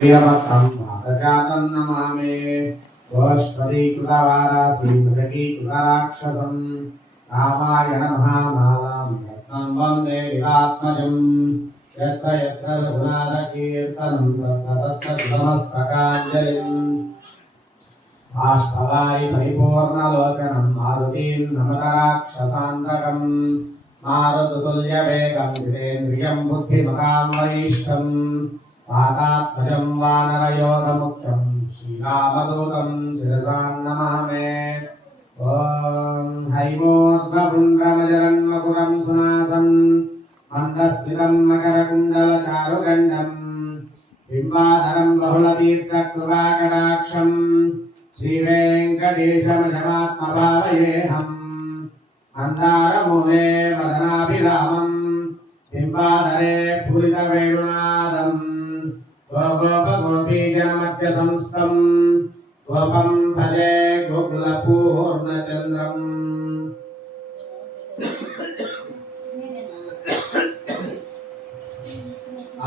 प्रियवत्तं मातजातं नमामि गोष्पदीकृतवारासीमसकीकृतराक्षसं रामायण महामालां रत्नं वन्दे विरात्मजं यत्र यत्र रघुनाथकीर्तनं तत्र कृतमस्तकाञ्जलिम् बाष्पवारि परिपूर्णलोचनं मारुतीं नमतराक्षसान्तकं मारुततुल्यवेगं जितेन्द्रियं बुद्धिमतां वरिष्ठम् पादात्मजं वानरयोधमुख्यं श्रीरामदूतं शिरसा नमामि ॐ हैमोर्ध्वपुण्ड्रमजरन्मकुटं सुनासन् मन्दस्मितं मकरकुण्डलचारुगण्डं बिम्बाधरं बहुलतीर्थकृपाकटाक्षं श्रीवेङ्कटेशमजमात्मभावयेऽहम् मन्दारमूले वदनाभिरामं बिम्बाधरे पूरितवेणुनादम् गोपगोपीजनमध्य संस्थं गोपं भजे गोकुलपूर्णचन्द्रम्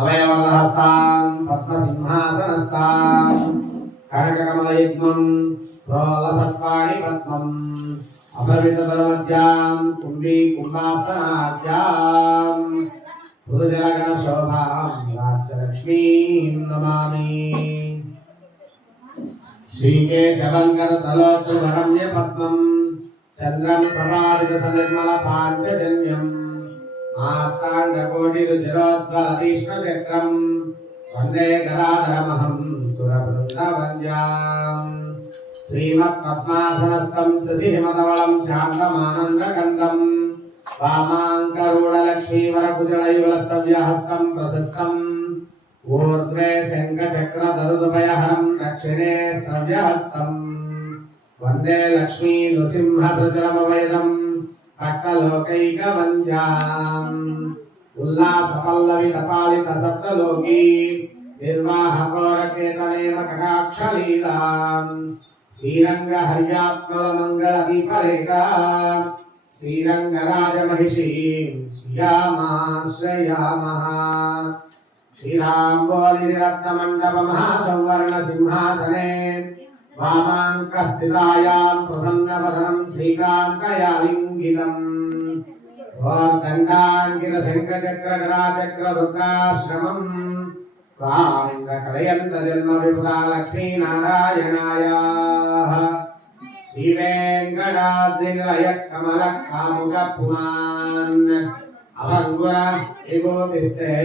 अभयवरदहस्तां पद्मसिंहासनस्थां कनककमलयुग्मं प्रोलसत्पाणिपद्मम् अभविततरुमध्यां कुम्भीकुम्भास्तनाढ्यां पुरुजलगणशोभां राज्यलक्ष्मीं नमामि श्रीकेशवङ्करतलोत्तररम्यपद्मं चन्द्रं प्रभावितसनिर्मलपाञ्चजन्यं मार्ताण्डकोटिरुचिरोद्वलतीष्णचक्रं वन्दे गदाधरमहं सुरवृन्दवन्द्याम् श्रीमत्पद्मासनस्थं शशिहिमधवलं शान्तमानन्दकन्दं वामाङ्करूढलक्ष्मीवरकुजलयुगलस्तव्यहस्तं प्रशस्तं ऊर्ध्वे शङ्खचक्रदरुदुभयहरं दक्षिणे स्तव्यहस्तं वन्दे लक्ष्मी नृसिंहभृजरमवैदं भक्तलोकैकवन्द्याम् उल्लासपल्लवितपालितसप्तलोकी निर्वाहकोरकेतनेन कटाक्षलीलाम् श्रीरङ्गहर्यात्मलमङ्गलदीपरेखा श्रीरङ्गराजमहिषीं श्रियामाश्रयामः श्रीराम्बोलिनिरत्नमण्डपमहासंवर्णसिंहासने वामाङ्कस्थितायां प्रसन्नवदनं श्रीकान्तयालिङ्गितम् ओर्दण्डाङ्कितशङ्खचक्रगदाचक्ररुद्राश्रमम् कलयन्तजन्मविभुता लक्ष्मीनारायणायाः श्रीवेङ्कटाद्रिनिलयकमलकामुकपुमान् अभङ्गुर विभूतिस्ते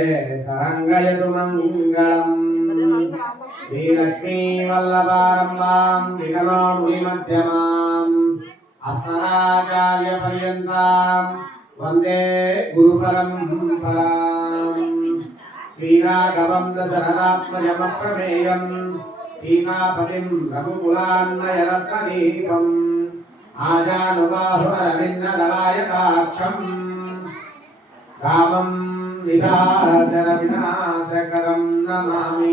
तरङ्गयतु मङ्गलम् श्रीलक्ष्मीवल्लभारम्भां विकनो मुनिमध्यमाम् अस्मदाचार्यपर्यन्तां वन्दे गुरुपरम्पराम् श्रीराघवं दशरथात्मजमप्रमेयं सीतापतिं रघुकुलान्नयरत्नदीपम् आजानुबाहुरविन्ददलायताक्षं रामं निशाचरविनाशकरं नमामि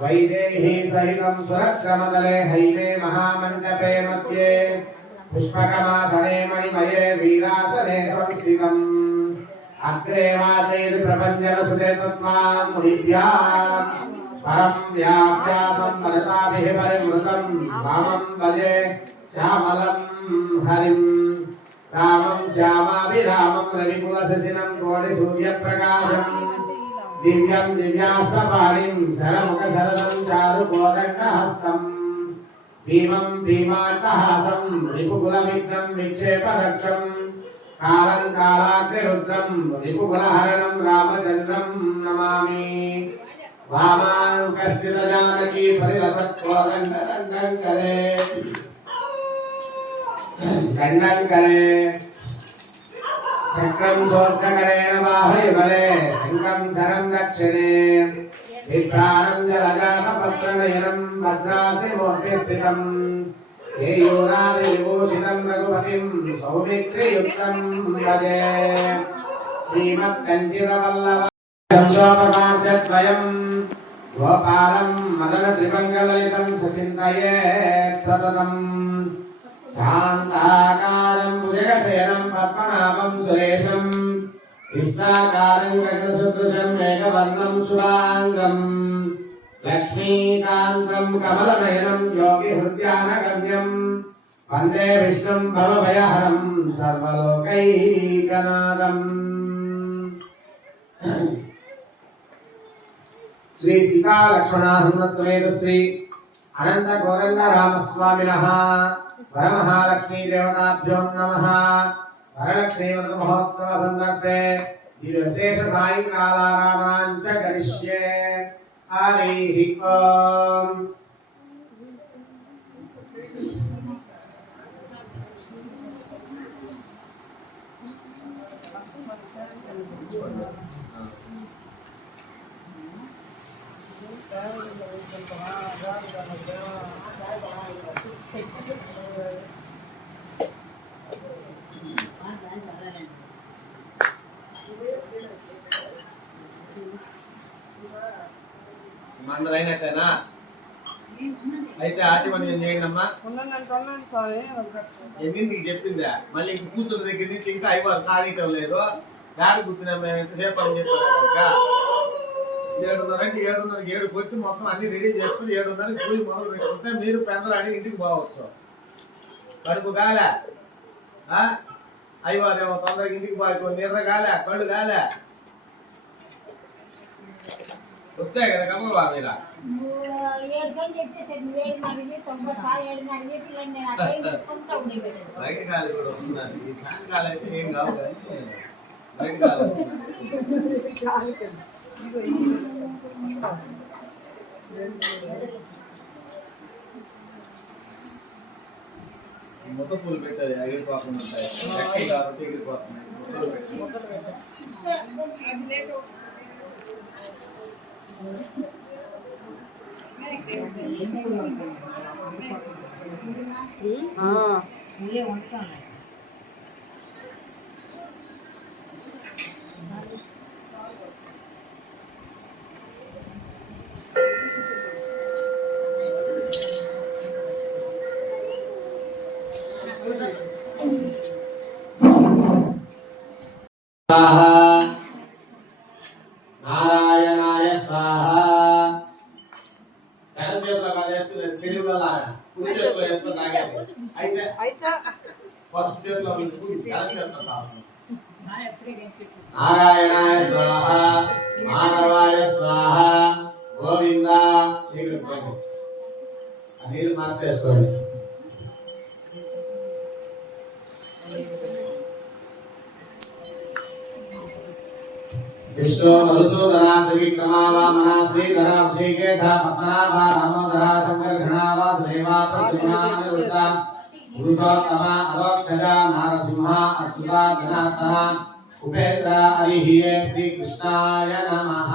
वैदेही सहितं सुरक्रमदले हैमे महामण्डपे मध्ये पुष्पकमासने मणिमये वीरासने संस्थितम् अग्रे वाचेति प्रपञ्चनसुते तत्त्वां मुनिभ्याम् परं व्याख्यातं वदताभिः परिवृतं रामं भजे श्यामलं हरिं रामं श्यामाभिरामं रविकुलशशिनं कोटिसूर्यप्रकाशं दिव्यं दिव्यास्त्रपाणिं शरमुखशरदं चारुकोदण्डहस्तं भीमं भीमाट्टहासं रिपुकुलविघ्नं विक्षेपदक्षं कालं कालाग्निरुद्रं रिपुकुलहरणं रामचन्द्रं नमामि वामाङ्कस्थितजानकी परिलसत्कोदण्डं करे दण्डं करे चक्रं सोऽर्धकरेण बाहुबले शङ्खं शरं दक्षिणे विप्राणं जलजातपत्रनयनं भद्रासिमूर्तिस्थितं केयूरादिविभूषितं रघुपतिं सौमित्रियुक्तं भजे श्रीमत्कञ्चितवल्लभं गोपालं मदनत्रिभङ्गललितं सचिन्तयेत् सततम् शान्ताकारं भुजगशयनं पद्मनाभं सुरेशं विश्वाकारं गगनसदृशं मेघवर्णं शुभांगं लक्ष्मीकान्तं कमलनयनं योगिहृद्यानगम्यं वन्दे विष्णुं भवभयहरं सर्वलोकैकनाथम्। श्री सीता लक्ष्मण हनुमत समेत श्री अनंत गौरंग रामस्वामिनः वरमहालक्ष्मी देवताभ्यो नमः। वरलक्ष्मी व्रत महोत्सव संदर्भे विशेष सायंकालाराधनां च करिष्ये। हरिः ओम्। మందరైనట్టేనా అయితే ఆచమని చేయండమ్మా. ఎన్నింటికి చెప్పిందా మళ్ళీ ఇంక కూర్చున్న దగ్గర నుంచి ఇంకా అయిపోరు కానీయటం లేదు. గాడి కూర్చున్నా మేము ఎంతసేపు అని చెప్పారు కనుక 7:30 అంటే 7:30కి 7కి వచ్చి మొత్తం అన్ని రెడీ చేసుకుని 7:30కి పూజ మొదలు పెట్టుకుంటే మీరు పెందలాడి ఇంటికి పోవచ్చు. కడుపు గాలే అయ్యవారేమో తొందరగా ఇంటికి పోయి నిర్ర గాలే కళ్ళు గాలే వస్తాయి కదా కమ్మవా మీరా బయట గాలి కూడా వస్తున్నారు. ఈ ఫ్యాన్ గాలి అయితే ఏం కావు కానీ బయట గాలి వస్తుంది. మొత్త పూలు పెట్టాలి ఎగిరిపోకుండా ఉంటాయి. కాబట్టి ఎగిరిపోతున్నాయి. మొక్కలు नारायणाय स्वाहा। చేతిలో వేసుకునే తెలుగులా కుడి చేతిలో వేసుకుని తాగేది అయితే ఫస్ట్ చేతిలో నారాయణాయ స్వాహ మాధవాయ స్వాహ గోవింద నీళ్ళు మార్చేసుకోండి. विष्णु मधुसूदना त्रिविक्रमा वामना श्रीधरा ऋषिकेशा पद्मनाभा रामोदरा शंकरघना वासुदेवा प्रतिमा अनिरुद्धा पुरुषोत्तमा अलोक्षजा नारसिंहा अच्युता जनार्दना उपेन्द्र हरिः श्री कृष्णाय नमः।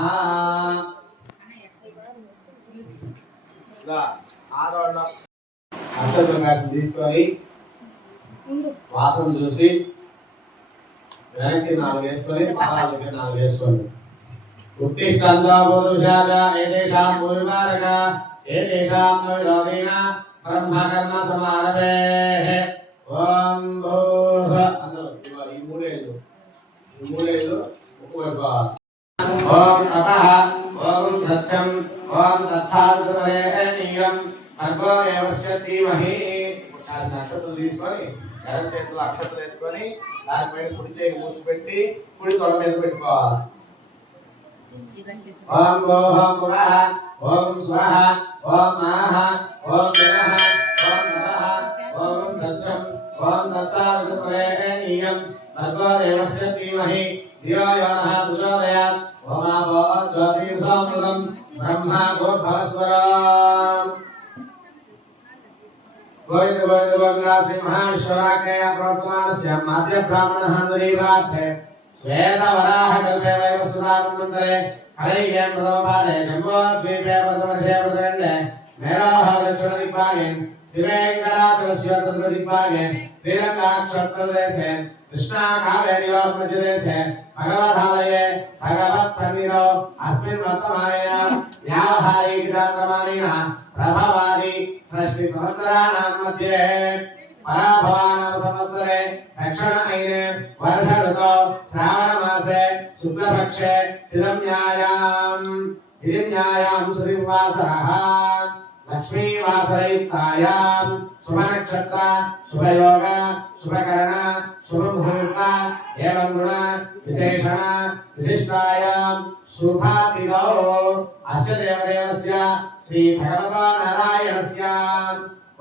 అక్షతలు తీసుకొని వాసన చూసి వెనక్కి 4 వేసుకొని పాదాలకి 4 వేసుకోండి. ఉత్తిష్టంతో పురుషాజ ఏదేషాం పూర్వారక ఏదేషాం విరోధీన బ్రహ్మ కర్మ సమారభే. ఓం భూః అందరూ ఈ మూడేళ్ళు ఒక్కొక్క ఓం తపః ఓం సత్యం ఓం తత్సావితుర్వరేణ్యం భర్గో దేవస్య ధీమహి. నక్షత్రం తీసుకొని ఎడమ చేతిలో అక్షతలు వేసుకొని దానిపైన కుడి చేయి మూసిపెట్టి కుడి తొడ మీద పెట్టుకోవాలి. ఓం భూః భువః ఓం స్వః ఓం ఆహ ఓం నమః ఓం నమః ఓం సత్యం ఓం తత్సావితుర్వరేణ్యం భర్గో దేవస్య ధీమహి ధియో యో నః ప్రచోదయాత్. ఓం ఆపో జ్యోతిర్సమృతం బ్రహ్మ గోర్భవస్వరం. गोविंद गोविंद गोविंद सिंहाश्वराज्ञया प्रवर्तमानस्य माध्य ब्राह्मणः नदीवार्थे श्वेत वराह कल्पे वैवस्वरामन्त्रे कलैगे प्रथमपादे जम्बोद्वीपे प्रथमवर्षे प्रथमण्डे मेरोः दक्षिणदिग्भागे श्रीवेङ्कटाचलस्य तृतीयदिग्भागे श्रीरङ्गाक्षोत्तरदेशे कृष्णा कावेर्योर्मध्यदेशे भगवदालये भगवत्सन्निधौ अस्मिन् वर्तमानेन व्यावहारिकजातमानेन प्रभवादि षष्टि संवत्सराणां मध्ये पराभवानां संवत्सरे दक्षिण ऐने वर्ष ऋतौ श्रावण मासे शुक्लपक्षे तिलम्यायां इति न्यायां श्रीवासरः लक्ष्मीवासरयुक्तायां शुभनक्षत्र शुभयोग शुभकरण शुभमुहूर्त एवं गुण विशेषण विशिष्टायां शुभातिथौ अस्य देवदेवस्य श्री भगवतो नारायणस्य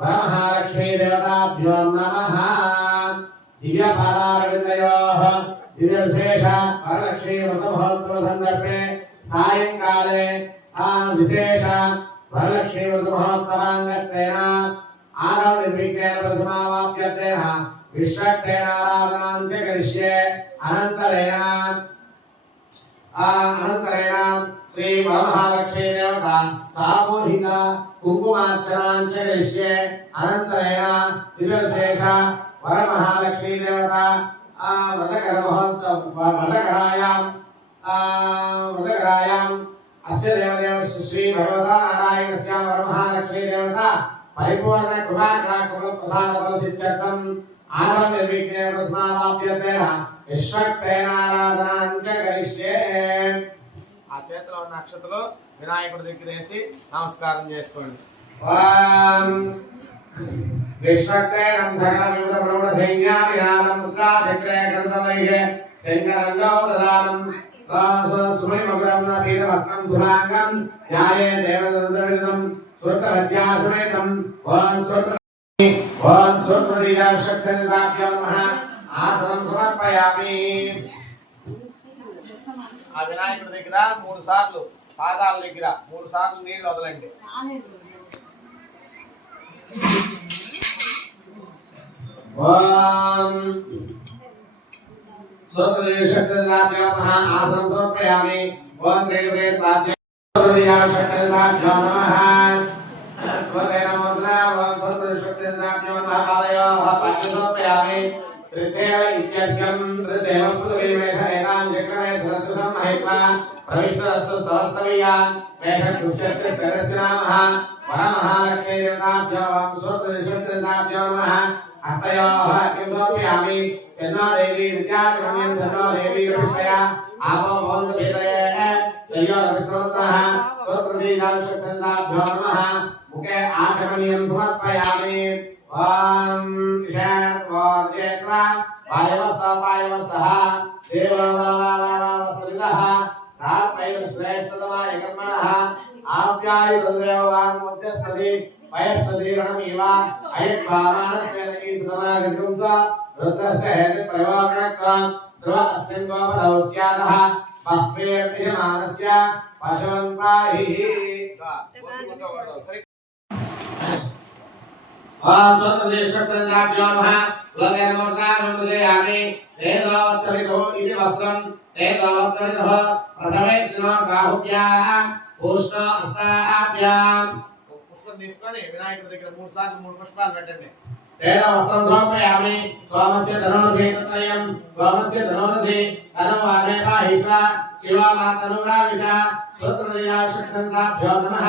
वरमहालक्ष्मी देवताभ्यो नमः। दिव्यपादारविन्दयोः दिव्यविशेष वरलक्ष्मी व्रतमहोत्सव सन्दर्भे सायंकाले विशेष वरलक्ष्मी व्रतमहोत्सवाङ्गत्वेन आरव निर्विघ्नेन प्रसमावाप्यर्थेन विश्वक्सेनाराधनां च करिष्ये। अनन्तरेण श्री वरमहालक्ष्मी देवता सामूहिक कुङ्कुमार्चनां च करिष्ये। अनन्तरेण दिव्यविशेष वरमहालक्ष्मी देवता व्रतकरायां अस्य देवदेवस्य श्री भगवता नारायणस्य वरमहालक्ष्मी देवता परिपूर्ण कृपा कटाक्षं प्रसाद फलसिद्ध्यर्थम् आरव निर्विघ्नेन प्रसमावाप्यर्थेन विश्वक्सेनाराधनां च करिष्ये। ఆ చేతిలో ఉన్న అక్షతలు వినాయకుడి దగ్గర వేసి నమస్కారం చేసుకోండి. विश्वक्सेनं सकलविविध प्रौढ सैन्यादिनां पुत्राधिक्रे कंसलैः शङ्करन्नो ददानं सुमणिमग्रं सुभाङ्गं ध्याये देवदुर्दविदं सूत्रवद्यासमेतं ॐ सूत्रदीर्घाक्षसन्निधाभ्यो नमः। आसनं समर्पयामि। ఆ వినాయకుడి దగ్గర 3 సార్లు పాదాల దగ్గర 3 సార్లు నీళ్లు వదలండి. ओम सूत्रदीर्घाक्षसन्निधाभ्यो नमः। आसनं समर्पयामि। ओम त्रिवेद पाद्य सूत्रदीर्घाक्षसन्निधाभ्यो नमः। त्वतेन मुद्रा ओम सूत्रदीर्घाक्षसन्निधाभ्यो नमः। पादयोः पाद्य समर्पयामि। तृतीय इत्यर्घ्यं तृतीय पृथ्वीमेघेनां चक्रमे सरस्वतं महित्वा प्रविष्टरस्तु सहस्रवीयान् मेघकृत्यस्य स्तरस्य नामः। वरमहालक्ष्मी देवताभ्यो ओम सूत्रदीर्घाक्षसन्निधाभ्यो नमः। हस्तयोः किंसोऽप्यामि चन्नो देवी विद्याक्रम्यं चन्नो देवी विष्टया आपो भवन्तु शय्योरविस्रोतः सूत्रदीर्घाक्षसन्निधाभ्यो नमः। मुखे आचमनीयं समर्पयामि। ओम ईशानवार्येत्वा वायवस्तः देवोवावसविदः रात्रैश्रेष्ठतमाय कर्मणः आप्यायितदेव वाङ्मोद्यस्वति वयस्वतीरणमेव अयत्वामानस्मेनकी सुतमागसिंस रुद्रस्य हेतुप्रयोगणत्वं ध्रुव अस्मिन् गोपदौ स्यादः बह्वेर्यमानस्य पशवन् पाहि। ओम सूत्रदीर्घाक्षसन्निधाभ्यो नमः। कुलदेन मूर्धानुदयामि तेजोवत्सवितो इति वस्त्रं तेजोवत्सवितः प्रसवेष्णो बाहुभ्याः उष्ण हस्ताभ्यां పుష్పం తీసుకొని వినాయకుడి దగ్గర 3 సార్లు 3 పుష్పాలు పెట్టండి. तेन वस्त्रं समर्पयामि। सोमस्य धनोरसि तत्रयं सोमस्य धनोरसि तनुवामे पाहिष्व शिवमातनुराविश सूत्रदीर्घाक्षसन्निधाभ्यो नमः।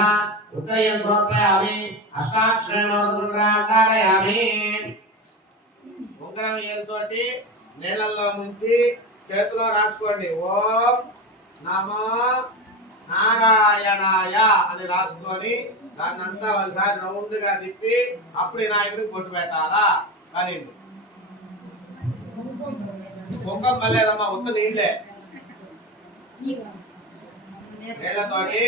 उत्तरयं समर्पयामि। अष्टाक्षरेणोर्ध्वपुण्ड्रान्तारयामि। ఉంగరం ఏలుతోటి నీళ్ళల్లో ముంచి చేతిలో రాసుకోండి. ఓం నమో నారాయణాయ అని రాసుకొని దాన్ని అంతా ఒకసారి రౌండ్ గా తిప్పి అప్పుడు వినాయకుడికి బొట్టు పెట్టాలా. కానీ కుంకం పర్లేదమ్మా, ఉత్త నీళ్ళే నీళ్ళతోటి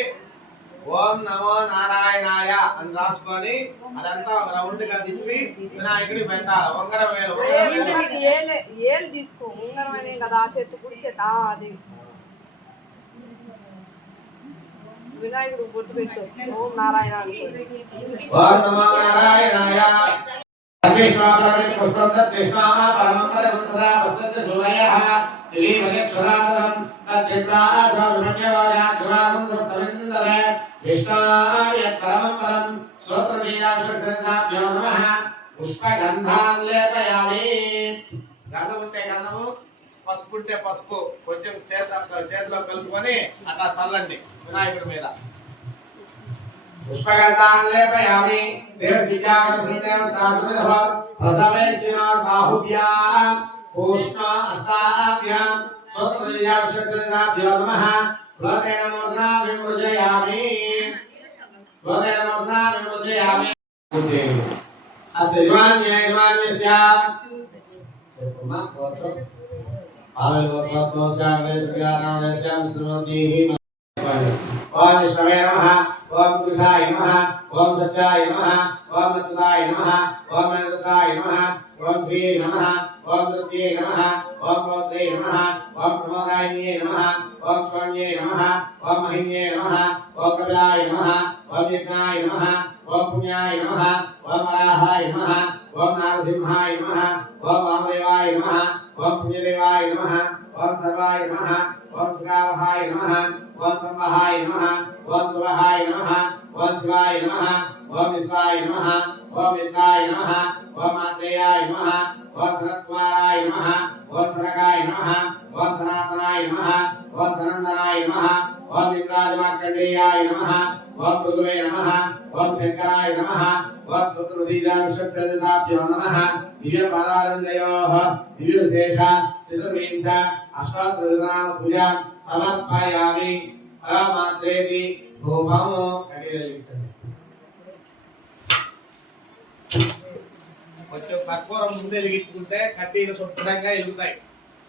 ఓం నమో నారాయణాయ అని రాసుకొని అదంతా ఒక రౌండ్ గా తిప్పి వినాయకుడికి పెట్టాలి. ఉంగరం వేలు ఏలు తీసుకో, ఉంగరం అనే కదా ఆ చేతి కుడి చేత అది వినాయకుడు బొట్టు పెట్టు. ఓం నారాయణ ఓం నమో నారాయణాయ పుష్పం తృష్ణా పరమం పరమంతరా పశ్యంత సూరయః దివీమయక్షరాదరం తద్విప్రాసవిమన్యవార్యాగ్రవామం సస్తమిందరే విష్ణాయ పరమం పరం స్తోత్రదీర్ఘాక్షసన్నిధాభ్యో నమః। పుష్పగంధాన్ లేపయామి। గంధం ఉంటే గంధము, పసుపు ఉంటే పసుపు కొంచెం చేతిలో కలుపుకొని అట్లా చల్లండి వినాయకుడి మీద. पुष्पगन्धान् लेपयामि। देवसिद्धागतसिद्धेवतात्मनः प्रसवेष्णोर्बाहुभ्याम् उष्ण हस्ताभ्याम् स्वप्रतिजावशक्तिनाभ्यो नमः प्लवेन मोदना विमृजयामि प्लवेन मोदना विमृजयामि अस्यमान्यस्य ओम विष्णवे नमः ओम पुरुषाय नमः ओम सच्चाय नमः ओम मत्सदाय नमः ओम अनंताय नमः ओम श्री नमः ओम सत्ये नमः ओम पौत्रे नमः ओम प्रमोदाय नमः ओम शौन्ये नमः ओम महिन्ये नमः ओम कपिलाय नमः ओम यज्ञाय नमः ओम पुण्याय नमः ओम वराहाय नमः ओम नारसिंहाय नमः ओम वामदेवाय नमः ओम पुण्यदेवाय नमः ओम सर्वाय नमः ओम सुगावहाय नमः ओम संवहाय नमः ओम सुवहाय नमः ओम शिवाय नमः ओम विश्वाय नमः ओम मित्राय नमः ओम आत्रेयाय नमः ओम सनत्कुमाराय नमः ओम सरकाय नमः ओम सनातनाय नमः ओम सनंदनाय नमः ओम इंद्राजमार्कण्डेयाय नमः ओम भृगवे नमः ओम शंकराय नमः ओम सुत्रधीजाविषक्सदिताभ्यो नमः दिव्य पादारविन्दयोः दिव्य विशेष चतुर्विंश अष्टादशनाम पूजा समर्पयामि अमात्रेति धूपं कटिलिंचंడి కొంచెం కర్పూరం ముందే వెలిగించుకుంటే కడ్డీలు శుభ్రంగా వెలుగుతాయి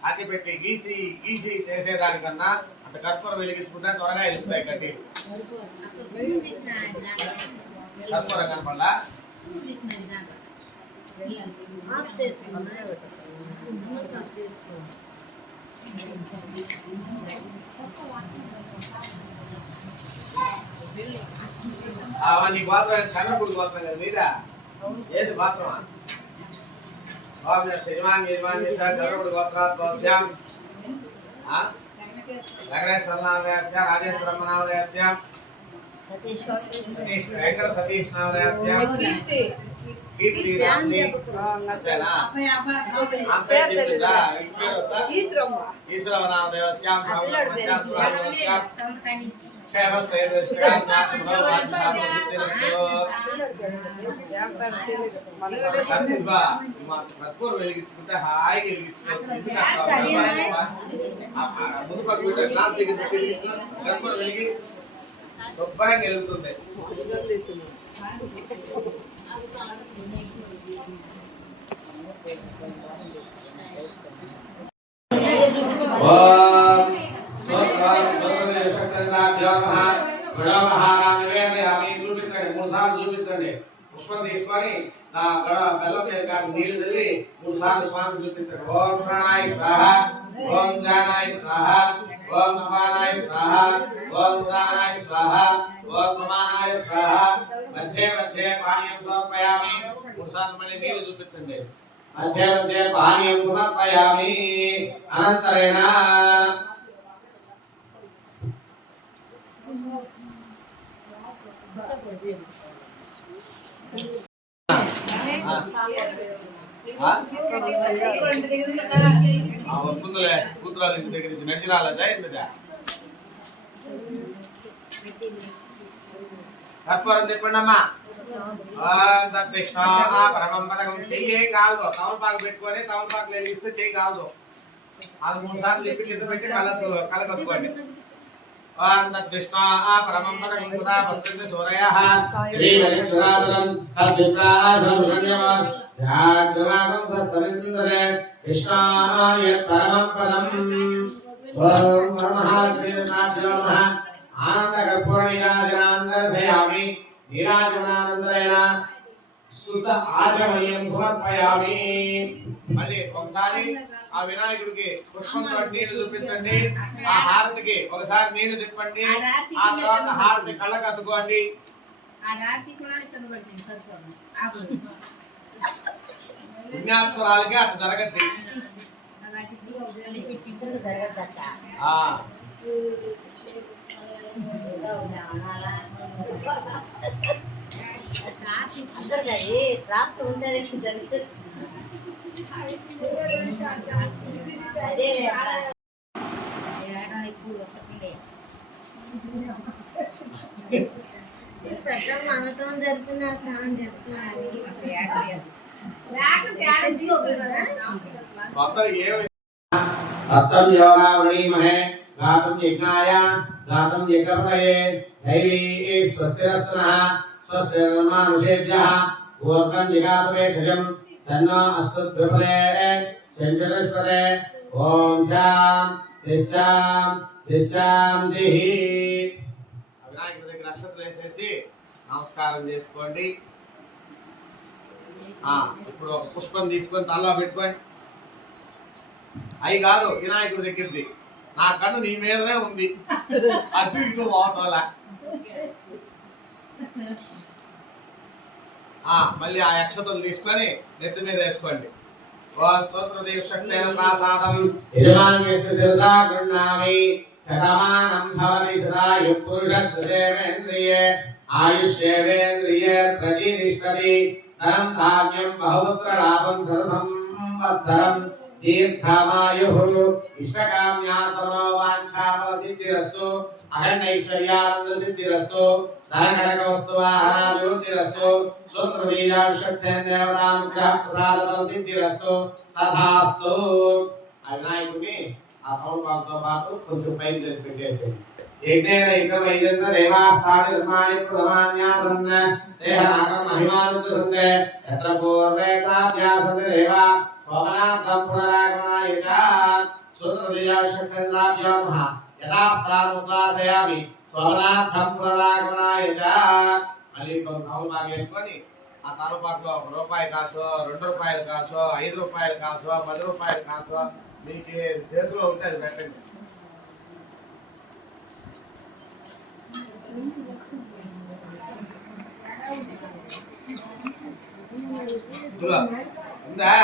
అతి పెట్టి గీసి గీసి చేసేదానికన్నా అంత కర్పూరం వెలిగించుకుంటే త్వరగా వెలుగుతాయి కడ్డీలు కర్పూరం కనపడలా నీ పాత్ర చన్నప్పుడు పాత్ర కదా మీదా ఏది పాత్రమా యజమాని యజమాని గరుడు గోత్రాత్మస్యాం వెంకటేశ్వరనామదయస్య రాజేశ్వరమ్మనామదయస్య సతీష్ వెంకట సతీష్ నామదయస్య కీర్తి రామ్ని అంతేనా అంతే తెలుసుదా ఈశ్వరమ్మ నామదయస్యాం సౌమ్యస్యాం సుహాస్యాం కర్పూరం వెలిగించుకుంటే హాయిగా ముందు పక్క గ్లాస్ దగ్గర కర్పూరం వెలిగి శుభ్రంగా వెలుగుతుంది చూపించండి పుష్పం తీసుకొని నా బెల్లం మీద కాసి నీళ్లు చల్లి 3 సార్లు స్వామి చూపించండి ఓం ప్రాణాయ స్వాహ ఓం జ్ఞానాయ స్వాహ ఓం అపానాయ స్వాహ ఓం ఉదానాయ స్వాహ ఓం సమానాయ స్వాహ మధ్యే మధ్యే పానీయం సమర్పయామి 3 సార్లు మళ్ళీ నీళ్లు చూపించండి మధ్యే మధ్యే పానీయం సమర్పయామి అనంతరేణ వస్తుందిలే కూతురాలు ఇంటి దగ్గర నుంచి నడిచి రాలేదా ఎందుగా కర్పూరం చెప్పండి అమ్మా పరమం పదకం చెయ్యి కాదు తమలపాకు పెట్టుకొని తమలపాకు వెలిగిస్తే చెయ్యి కాదు అది 3 సార్లు చెప్పి కింద పెట్టి కలకత్తుకోండి కృష్ణ పరమం పదకం సదా పశ్యంతి సూరయః శ్రీవలిక్షరాదరం తద్విప్రాసమున్యమ జాగ్రవాగం ససవిందదే కృష్ణాయ పరమం పదం ఓం నమః శ్రీనాథ్యో నమః ఆనంద కర్పూర నీరాజనానందరసయామి నీరాజనానందరేణ శుద్ధ ఆచమయం సమర్పయామి మళ్ళీ ఒకసారి ఆ వినాయకుడికి పుష్పంతో నీళ్లు చూపించండి ఆ హారతికి ఒకసారి నీళ్లు తిప్పండి ఆ తర్వాత హారతి కళ్ళకు అద్దుకోండి పుణ్యాత్మరాలకి అటు జరగద్ది మనతో జరుపుకున్న స్నానం జరుపుకున్నాను तत्सं योगावृणीमहे गातुं यज्ञाय गातुं यज्ञपतये दैवी स्वस्तिरस्तु नः स्वस्तिर्मानुषेभ्यः ऊर्ध्वं जिगातवेषजं सन्नो अस्तु द्विपदे शञ्चतुष्पदे ॐ शान्तिः शान्तिः వినాయకుడి దగ్గర అక్షతలు వేసేసి నమస్కారం చేసుకోండి. ఇప్పుడు ఒక పుష్పం తీసుకొని తలలో పెట్టుకోండి. అవి కాదు వినాయకుడి దగ్గరది. నా కన్ను నీ మీదనే ఉంది, అటు ఇటు పోవటంలా. మళ్ళీ ఆ అక్షతలు తీసుకొని నెత్తి మీద వేసుకోండి. సూత్రదేవ శక్సేన ప్రాసాదం యజమానస్య శిరసా గృహ్ణామి శతమానం భవతి సదాయుః పురుషస్య సేవేంద్రియే ఆయుష్యేవేంద్రియే ప్రతిష్ఠతి ధనం ధాన్యం బహుపుత్ర లాభం సరసంవత్సరం దీర్ఘమాయుః ఇష్టకామ్యార్థమనో వాంఛాఫల సిద్ధిరస్తు అఖండైశ్వర్యానంద సిద్ధిరస్తు ధనకనక వస్తువాహనాభివృద్ధిరస్తు సూత్రబీజాక్షత్సేంద్రేవతానుగ్రహ ప్రసాద ఫల సిద్ధిరస్తు తథాస్తు. ఆ వినాయకుడిని ఆ పౌర్వాలతో పాటు కొంచెం పైకి పెట్టేసేది. యజ్ఞేన యజ్ఞమైదంత దేవాస్థాని ధర్మాణి ప్రథమాన్యాసన్న దేహనాకం మహిమానుసందే యత్ర పూర్వే సాధ్యాసందే దేవా సోమనాథం పునరాగమనాయ చ సూత్రబీజాక్షత్సేంద్రాభ్యో నమః యథాస్థానముపాసయామి సోమనాథం పునరాగమనాయ చ. మళ్ళీ కొంత తమలపాకు వేసుకొని ఆ తమలపాకులో రూపాయి కాసో 2 రూపాయలు కాసో 5 రూపాయలు కాసో 10 రూపాయలు కాసో మీకు చేతిలో ఉంటే అది పెట్టండి. ఉందా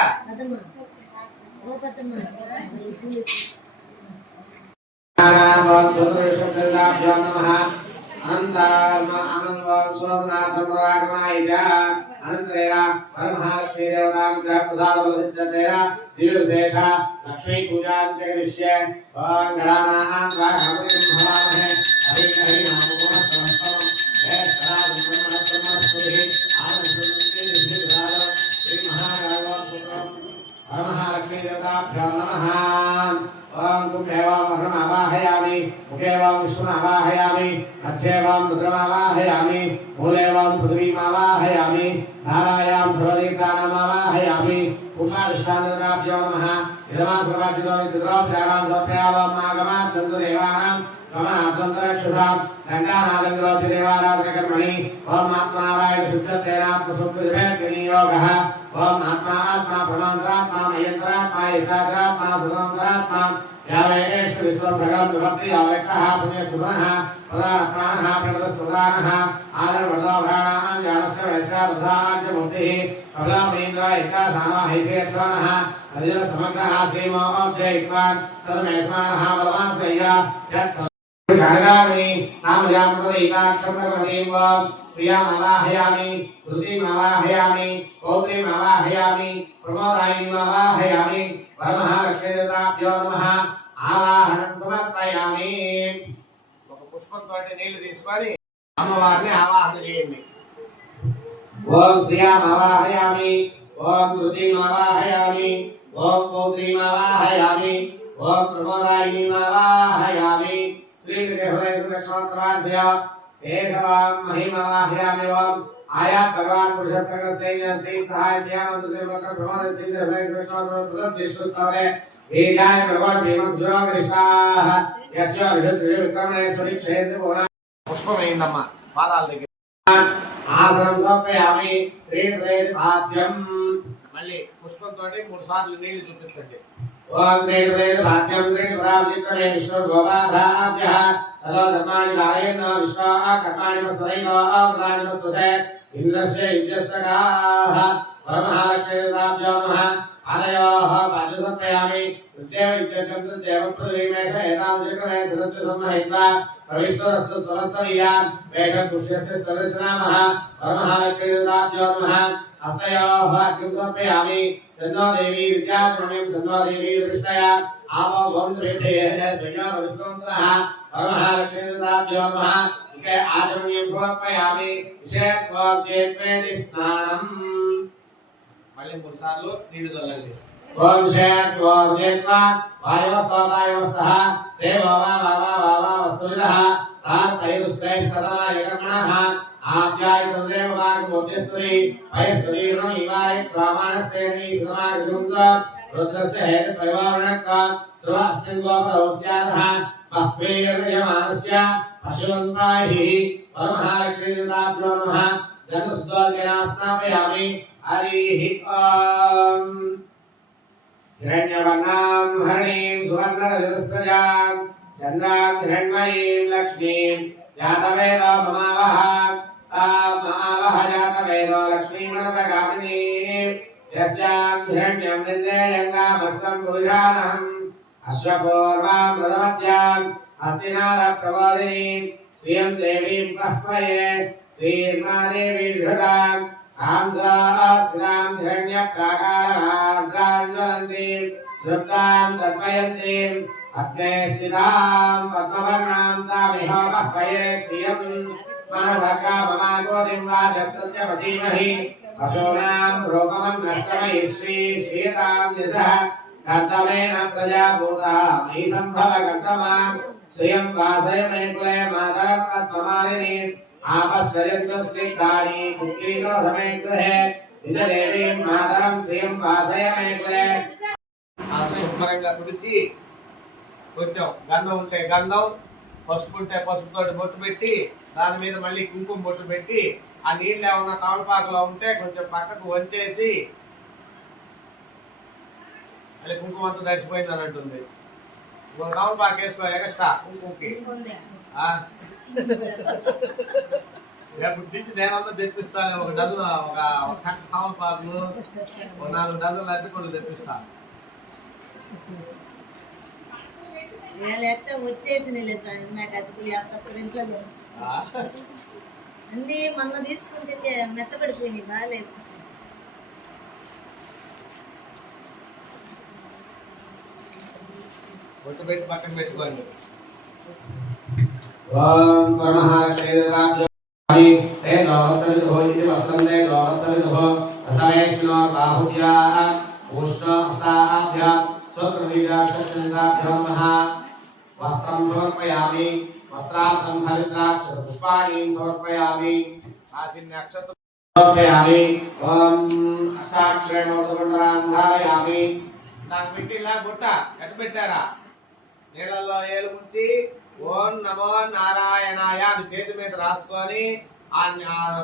లక్ష్మీ పూజా మహాలక్ష్మీ దేవతాభ్యో నమః. ఓం కుంభేవం వరుణమావాహయామి ముఖేవం విష్ణుమావాహయామి మధ్యేవం రుద్రమావాహయామి మూలేవం పృథివీమావాహయామి ధారాయాం సర్వదీప్తానామావాహయామి పుష్పాధిష్టానాభ్యో నమః. ఇదమాసర్వాచితో చిత్రోపచారాం సమర్పయావం ఆగమార్థంతు దేవానాం గమనార్థంతరక్షసాం దండానాదం కరోతి దేవారాధనకర్మణి. ఓం ఆత్మనారాయణ శుద్ధేనాత్మసుప్తిర్వేద్వినియోగః. ఓం ఆత్మా ఆత్మా ప్రమాంతరాత్మా మయంతరాత్మా ఏకాగ్రాత్మా సదనంతరాత్మా యావేష్ట విశ్వం సగం విభక్తి అవ్యక్తః పుణ్యసుభ్రః ప్రధాన ప్రాణః ప్రణతస్వదానః ఆదరవర్ధో ప్రాణాం జ్ఞానస్య వైశ్యాదసాజ్యమూర్తిః కమలామీంద్ర ఇచ్ఛాసానో హైశేర్షణః అర్జున సమగ్రః శ్రీమోక్షైక్వాన్ సదమేస్మానః బలవాశ్రయ్య యత్ ఘనగామిని నామయామృతైకాక్షరమదీం వాం శ్రియామావాహయామి ధృతిమావాహయామి పౌత్రీమావాహయామి ప్రమోదాయినీమావాహయామి వరమహాలక్ష్మీదేవతాభ్యో నమః. ఆవాహనం సమర్పయామి. ఒక పుష్పంతో నీళ్లు తీసుకొని అమ్మవారిని ఆవాహన చేయండి. ఓం శ్రియామావాహయామి ఓం ధృతిమావాహయామి ఓం పౌత్రీమావాహయామి ఓం ప్రమోదాయినీమావాహయామి श्रीहृदय शेषवां महिमावाहयामि. ओम आया भगवान पुरुषसर्गस्य श्री सहाय श्यामंतदेवक प्रमोद श्री हृदय कृष्णोत्तर प्रदत् विष्णुस्तवे वीर्याय भगवान भीमं जुरोगृष्टाः यस्य विक्रमणे स्वरिक्षेत्र बोना पुष्पमेन्दम्म पादाల దగ్గర ఆసనం సమర్పయామి. శ్రీహృదయ భాగ్యం. మళ్ళీ పుష్పంతోటి 3 సార్లు నీళ్లు చూపించండి. ఓం శ్రీహృదయ భాగ్యం శ్రీహృదయ గోపాధాభ్యః తదో ధర్మాణి గాయన్న విశ్వా కర్మాణి సరైవ ప్రధాని స్వసే ఇంద్రస్య విద్యస్సగాః వరమహాలక్ష్మీదేవతాభ్యో నమః. ఆలయోః పాద్యం సమర్పయామి. విద్యేవ విద్యకం దేవ ప్రతిమేష ఏతాం చక్రమే సదస్య సంహిత్వా ప్రవిష్టరస్తు స్వరస్తవీయాన్ వేషపుష్యస్య సర్వస్నామః వరమహాలక్ష్మీదేవతాభ్యో నమః. హస్తయోః అర్ఘ్యం సమర్పయామి. సన్నో దేవీ విద్యాత్మనిం సన్నో దేవీ విష్ణయ ఆపో గోం శ్రీధేయ సంయోగ విశ్వంతః వరమహాలక్ష్మీదేవతాభ్యో నమః. ఇక ఆచమనీయం సమర్పయామి. విషయత్వాద్యేత్వేది స్నానం. మళ్ళీ 3 సార్లు నీళ్లు చల్లండి. ఓం శేత్ ఓం జేత్వా వాయువస్తోతాయువస్తః దేవో వా వా వా వా వా వస్తువిదః రాత్రైరుశ్రేష్ఠతమాయ కర్మణః ఆప్యాయతం దేవ వాగ్మోక్షేశ్వరి వయస్వరీర్ణం ఇవాయ శ్రామాణస్తేని సుమాగజుంద్ర రుద్రస్య హేతు పరివారణత్వ ధ్రువస్మిన్ గోపదౌస్యాదః బహ్వేర్యమానస్య పశున్పాహి పరమహాలక్ష్మీదేవతాభ్యో నమః జన్మశుద్ధోదకేన స్నాపయామి హరిః ఓం हिरण्यवर्णां हरिणीं सुवर्णरजतस्रजां चन्द्रां हिरण्मयीं लक्ष्मीं जातवेदो ममावह तां ममावह जातवेदो लक्ष्मीमनपगामिनीं यस्यां हिरण्यं निन्देयङ्गामस्वं पुरुषानहम् अश्वपूर्वां रथमध्याम् हस्तिनादप्रबोधिनीं श्रियं देवीं बह्वये श्रीर्मादेवी विहृताम् आंसास्त्रां हिरण्यप्राकारमार्द्रां ज्वलन्तीं दृप्तां तर्पयन्तीं अग्ने स्थितां पद्मवर्णां तामिह बह्वये श्रियं मनसर्गा ममागोदिं वाजसत्यमसीमहि पशूनां रूपमन्नस्तमयि श्रीतां यशः कर्तमेन प्रजाभूता मयि सम्भव कर्तमां श्रियं वासय मे कुले मातरं पद्ममालिनीं आपश्रयन्तु स्निग्धानि कुक्लीनो समे गृहे निजदेवीं मातरं श्रियं वासय मे कुले శుభ్రంగా తుడిచి కొంచెం గంధం ఉంటే గంధం పసుపు ఉంటే పసుపుతోటి బొట్టు పెట్టి దాని మీద మళ్ళీ కుంకుమ బొట్టు పెట్టి ఆ నీళ్ళు ఏమన్నా తమలపాకులో ఉంటే కొంచెం పక్కకు వంచేసి మళ్ళీ కుంకుమ అంతా తడిచిపోయింది అని అంటుంది. తమలపాకు వేసుకో ఎగస్ట్రా కుంకుమకి రేపు నుంచి నేనంతా తెప్పిస్తాను. ఒక డజన్ ఒక కట్ట తమలపాకులు ఒక 4 డజన్లు అరటిపళ్ళు తెప్పిస్తాను. వచ్చేసి నాకు అతుకులు అప్పుడు ఇంట్లో అన్ని మొన్న తీసుకుంటే మెత్తపడిపోయినాయి బాగాలేదు. బొట్టు పెట్టి పక్కన పెట్టుకోండి. ఓం పరమహాలక్ష్మీదేవతాభ్యో తే దోవత్సవిదుః ఇతి వస్తంతే దోవత్సవిదుః రసమేష్మినో బాహుభ్యా ఉష్ణోస్తాభ్యా స్వప్రదీరాక్షచంద్రాభ్యో నమః వస్త్రం సమర్పయామి వస్త్రార్థం హరిద్రాక్ష పుష్పాణి సమర్పయామి ఆసిన్ నక్షత్రం సమర్పయామి ఓం అష్టాక్షరేణోర్ధమండలాన్ ధారయామి. నాకు పెట్టి ఇలా బుట్ట ఎట్ట పెట్టారా నీళ్ళల్లో ఏలు ముంచి ఓం నమో నారాయణాయ అని చేతి మీద రాసుకొని ఆ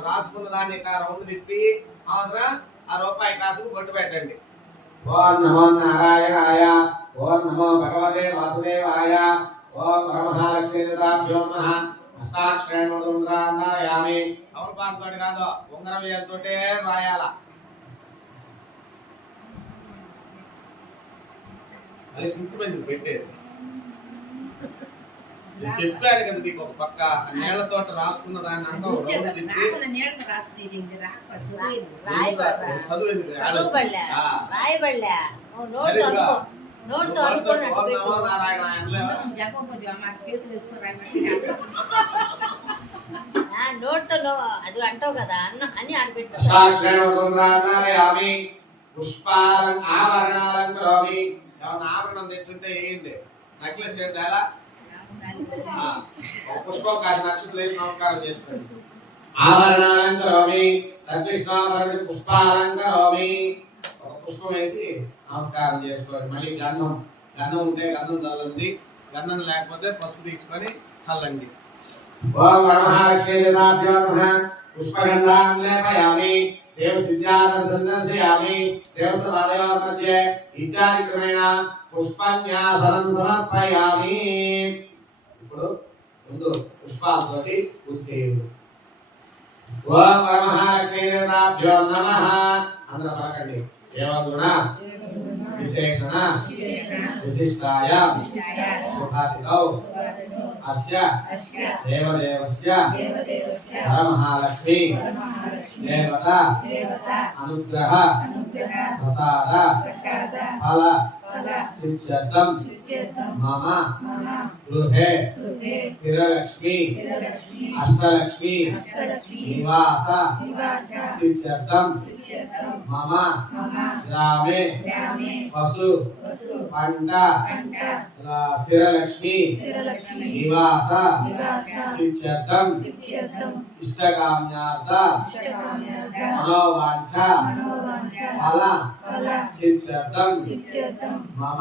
రాసుకున్న దాన్ని ఇట్లా రౌండ్ తిప్పి అవతల ఆ రూపాయి కాసుకు బొట్టు పెట్టండి. ఓం నమో నారాయణాయ ఓం నమో భగవతే వాసుదేవాయ ఓం పరమహాలక్ష్మీదేవతాభ్యో నమః అష్టాక్షరేణోర్ధమండలాన్ ధారయామి. తమలపాకుతోటి కాదు ఉంగరం వేలుతోటే రాయాల. అది కుంకుమ ఎందుకు పెట్టేది? నేను చెప్పాను కదా నీకు ఒక పక్క నీళ్లతో రాసుకున్న దాన్ని అంతా చదువు నోట్తో అది అంటావు కదా అన్న అని ఆడబెట్టు. పుష్పాలం ఆభరణాలం కరోమి. ఏమన్నా ఆభరణం తెచ్చుంటే వేయండి. నెక్లెస్ ఏంటి అలా పుష్పం కాసి నక్షత్రం వేసి నమస్కారం చేసుకోండి. ఆభరణాలం కరోమి తద్విష్ణాభరణ పుష్పాలం కరోమి. ఒక పుష్పం వేసి నమస్కారం చేసుకోండి. మళ్ళీ గంధం ఉంటే గంధం చల్లండి. గంధం లేకపోతే పసుపు తీసుకొని చల్లండి. ఓం వరమహాలక్ష్మీదేవతాభ్యో నమః పుష్పగంధాం లేపయామి. దేవ సిద్ధ్యాదర్శయామి. దేవసమాలయోర్ మధ్యే ఇచ్చారిక్రమేణ పుష్పన్యాసనం సమర్పయామి. ఇప్పుడు ముందు పుష్పాలతోటి పూజ చేయండి. ఓం వరమహాలక్ష్మీదేవతాభ్యో నమః అందరూ పలకండి. ఏవగుణ విశేషణ విశిష్టాయ శుభాతిథౌ అస్య దేవదేవస్య వరమహాలక్ష్మీ దేవత అనుగ్రహ ప్రసాద ఫల सिद्ध्यर्थं मम गृहे स्थिरलक्ष्मी अष्टलक्ष्मी निवास सिद्ध्यर्थं मम ग्रामे पशु पंट स्थिरलक्ष्मी निवास सिद्ध्यर्थं इष्टकाम्यार्थ मनोवांछा फल सिद्ध्यर्थं మమ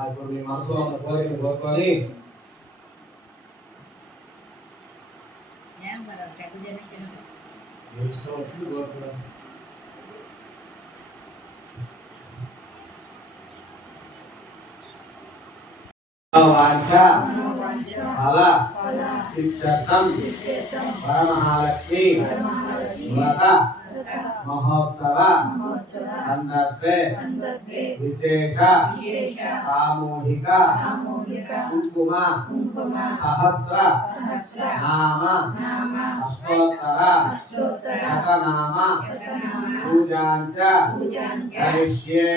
ఇప్పుడు మీ మనసులో ఉన్న కోరికను కోరుకొని వాంఛ ఫల సిద్ధ్యర్థం వరమహాలక్ష్మి వ్రత महोत्सव संदर्भे विशेष सामूहिक कुंकुम सहस्र नाम अष्टोत्तर शतनाम पूजांच करिष्ये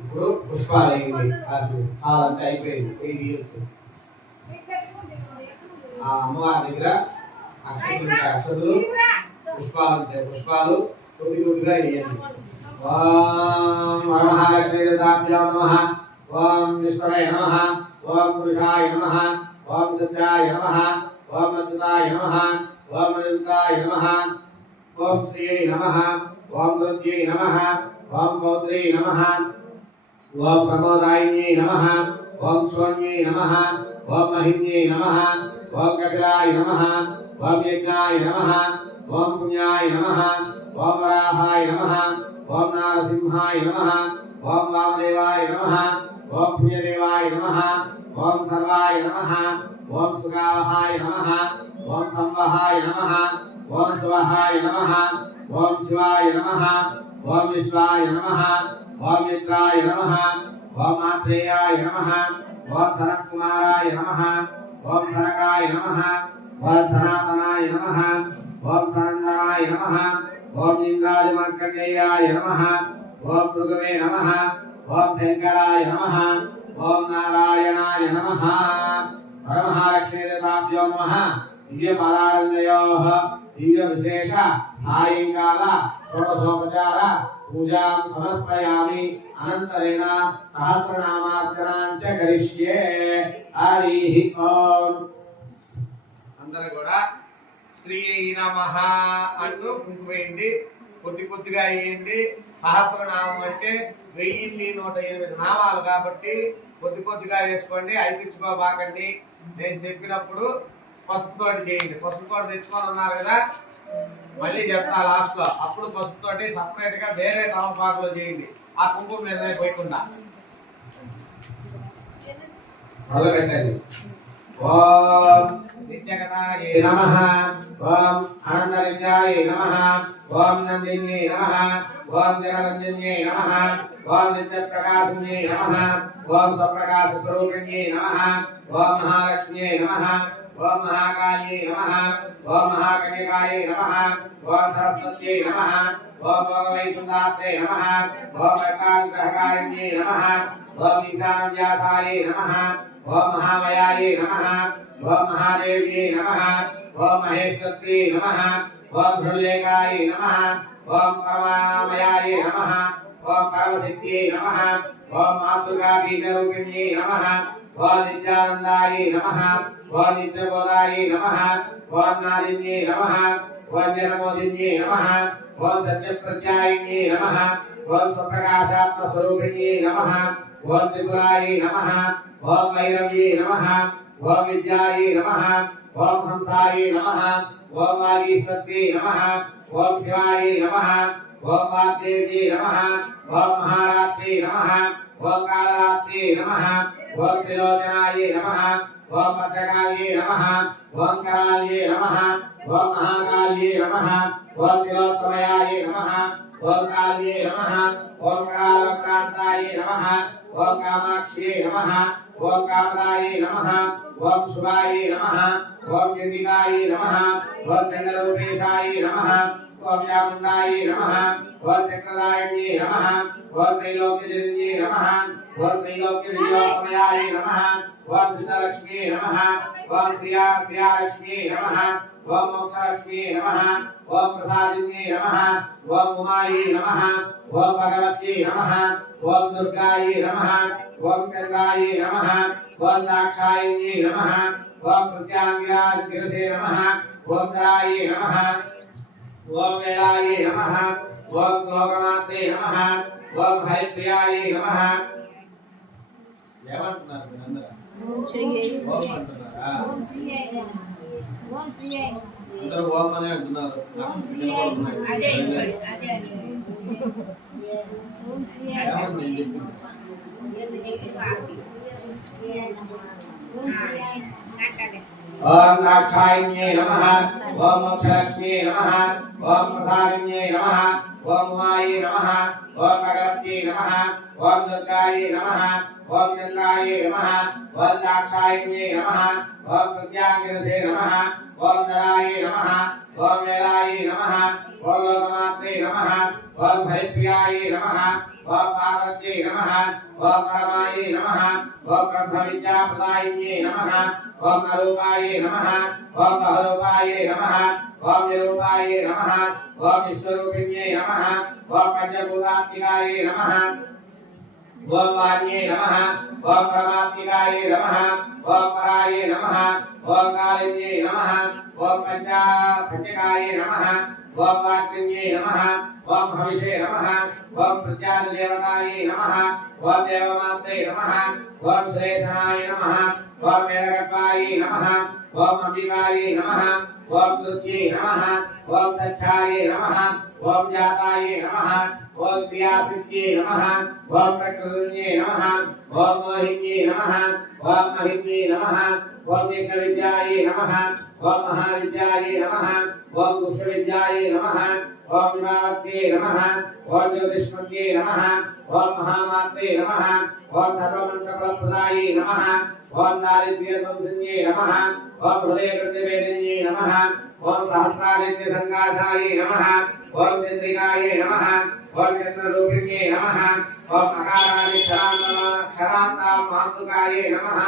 ఇప్పుడు పుష్పాలు అయింది కాసి చాలంటే అయిపోయింది ఆ అమ్మవారి దగ్గర అక్షతులు పుష్పాలు ఉంటాయి పుష్పాలు కొద్ది కొద్దిగా వేయండి ఓం వరమహాలక్ష్మీదేవతాభ్యాం నమః ఓం విష్ణవే నమః ఓం పురుషాయ నమః ఓం సత్యాయ నమః ఓం అచ్యుతాయ నమః ఓం అనంతాయ నమః ఓం శ్రీయై నమః ఓం దుర్గ్యై నమః ఓం పౌత్ర్యై నమః ఓం ప్రమోదాయిన్యై నమః ఓం శూన్యై నమః ఓం మహిమ్యై నమః ఓం కపిలాయ నమః ఓం యజ్ఞాయ నమః ఓం పుణ్యాయ నమః ఓం వరాహాయ నమః ఓం నారసింహాయ నమః ఓం వామదేవాయ నమః ఓం పుణ్యదేవాయ నమః ఓం సర్వాయ నమః ఓం సుగావహాయ నమః ఓం సంవహాయ నమః ఓం శివహాయ నమః ఓం శివాయ నమః ఓం విశ్వాయ నమః ఓం మిత్రాయ నమః ఓం ఆత్రేయాయ నమః ఓం సనత్కుమారాయ నమః ఓం సనకాయ నమః ఓం సనాతనాయ నమః ఓం సనందనాయ నమః ఓం ఇంద్రాజమర్కండేయాయ నమః ఓం భృగవే నమః ఓం శంకరాయ నమః ఓం నారాయణాయ నమః వరమహాలక్ష్మీదేవతాభ్యో నమః దివ్య పదారంజయోః దివ్య విశేష సాయంకాల షోడశోపచార పూజాం సమర్పయామి అనంతరేణ సహస్రనామార్చనాంచ కరిష్యే హరి ఓం అందరూ కూడా శ్రీ నమః అంటూ కుంకుమేయండి కొద్ది కొద్దిగా వేయండి సహస్రనామం అంటే 1108 నామాలు కాబట్టి కొద్ది కొద్దిగా వేసుకోండి ఐకించుకోబాకండి నేను చెప్పినప్పుడు పసుపుతోటి చేయండి పసుపుతోటి తెచ్చుకొని ఉన్నారు కదా మళ్ళీ చెప్తా లాస్ట్ లో అప్పుడు పసుపుతోటి సపరేట్ గా వేరే తమలపాకులో చేయండి ఆ కుంకుమ మీద పోయకుండా మొదలెట్టండి ఓం నిత్యగతాయే నమః ఓం ఆనందలింగాయ నమః ఓం నందిన్యే నమః ఓం జగరంజన్యే నమః ఓం నిత్యప్రకాశిన్యే నమః ఓం స్వప్రకాశ స్వరూపిణ్యే నమః ఓం మహాలక్ష్మ్యే నమః ఓం మహాకాళ్యే నమః ఓం మహాకన్యకాయే నమః ఓం సరస్వత్యై నమః ఓం భోగవైసుందాత్రే నమః ఓం కర్కానుగ్రహకారిణ్యే నమః ఓం ఈశానవ్యాసాయే నమః ఓం మహామయాయే నమః ఓం మహాదేవ్యే నమః ఓం మహేశ్వత్యై నమః ఓం భృలేకాయే నమః ఓం పరమామయాయే నమః ఓం పరమశక్త్యై నమః ఓం మాతృకా బీజరూపిణ్యై నమః ఓం నిత్యానందాయే నమః ఓం నిత్యబోధాయే నమః ఓం నాదిన్యే నమః ఓం జనమోదిన్యే నమః ఓం సత్యప్రత్యాయిన్యే నమః ఓం స్వప్రకాశాత్మ స్వరూపిణ్యే నమః ఓం త్రిపురాయే నమః ఓం భైరవ్యే నమః ఓం విద్యాయే నమః ఓం హంసాయే నమః ఓం వాగీశ్వత్యై నమః ఓం శివాయే నమః ఓం వాగ్దేవ్యే నమః ఓం మహారాత్రే నమః ఓం కాళరాత్రే నమః ఓం త్రిలోచనాయే నమః ఓం భద్రకాళ్యే నమః ఓం కరాళ్యే నమః ఓం మహాకాళ్యే నమః ఓం తిలోత్తమయాయే నమః ఓం కాళ్యే నమః ఓం కరాళవక్రాంతాయే నమః ఓం కామాక్ష్యే నమః ओम कामदाय नमः ओम शुभाय नमः ओम चंडिकाय नमः ओम चंद्ररूपेशाय नमः ओम चामुंडाय नमः ओम चक्रदायिन्ये नमः ओम त्रैलोक्यजनन्ये नमः ओम त्रैलोक्यविजयोपमयाय नमः ओम सिद्धलक्ष्मी नमः ओम प्रियालक्ष्मी नमः ओम मोक्षलक्ष्मी नमः ओम प्रसादिन्ये नमः ओम उमायै नमः ओम भगवत्यै नमः ओम दुर्गायै नमः ओम चंद्राय नमः ओम दाक्षायिन्ये नमः ओम प्रत्यांगिराजशिरसे नमः ओम धराय नमः ओम वेलाय नमः ओम श्लोकमात्रे नमः ओम हरिप्रियाय नमः ఏమంటున్నారు మీరందరూ? ఓం శ్రీ ఓం అంటున్నారా? ఓం శ్రీ ఓం శ్రీ అందరూ ఓం అనే అంటున్నారు. అదే ఇవ్వండి, అదే అని. ఓం శ్రీ ఏమని నేను చెప్పింది? ఏది నీకు ఆకి. ఓం శ్రీ అంటానే. ओम दाक्षायिन्ये नमः ओम मोक्षलक्ष्मी नमः ओम प्रसादिन्ये नमः ओम उमायै नमः ओम भगवत्यै नमः ओम दुर्गायै नमः ओम चंद्राय नमः ओम दाक्षायिन्ये नमः ओम प्रत्यांगिरसे नमः ओम धराय नमः ओम वेलाय नमः ओम लोकमात्रे नमः ओम हरिप्रियाय नमः ओम पार्वत्यै नमः ओम परमाय नमः ओम ब्रह्मविद्याप्रदायिन्ये नमः ओम अरूपाय नमः ओम बहुरूपाय नमः ओम निरूपाय नमः ओम विश्वरूपिण्ये नमः ओम पंचभूतात्मिकाय नमः ओम वाण्ये नमः ओम परमात्मिकाय नमः ओम पराय नमः ओम कालिन्ये नमः ओम पंचकाय नमः ओम वाक्रिन्ये नमः ओम हविषे नमः ओम प्रत्यादेवताय नमः ओम देवमात्रे नमः ओम श्रेषणाय नमः ओम मेलकत्वाय नमः ओम अंबिकाय नमः ओम दुर्गे नमः ओम सख्याय नमः ओम जाताय नमः ओम प्रियासिद्ध्ये नमः ओम प्रकृतिन्ये नमः ओम मोहिन्ये नमः ओम महिन्ये नमः ओम यज्ञविद्याय नमः ओम महाविद्याय नमः ओम गुह्यविद्याय नमः ओम विभावत्ये नमः ओम ज्योतिष्मत्ये नमः ओम महामात्रे नमः ओम सर्वमन्त्रफलप्रदाय नमः ओम दारिद्र्यध्वंसिन्ये नमः ओम हृदयकृत्यवेदिन्ये नमः ओम सहस्रादित्यसङ्काशाय नमः ओम चन्द्रिकाय नमः ओम चन्द्ररूपिण्ये नमः ओम अकारादिक्षरान्तामातृकाय नमः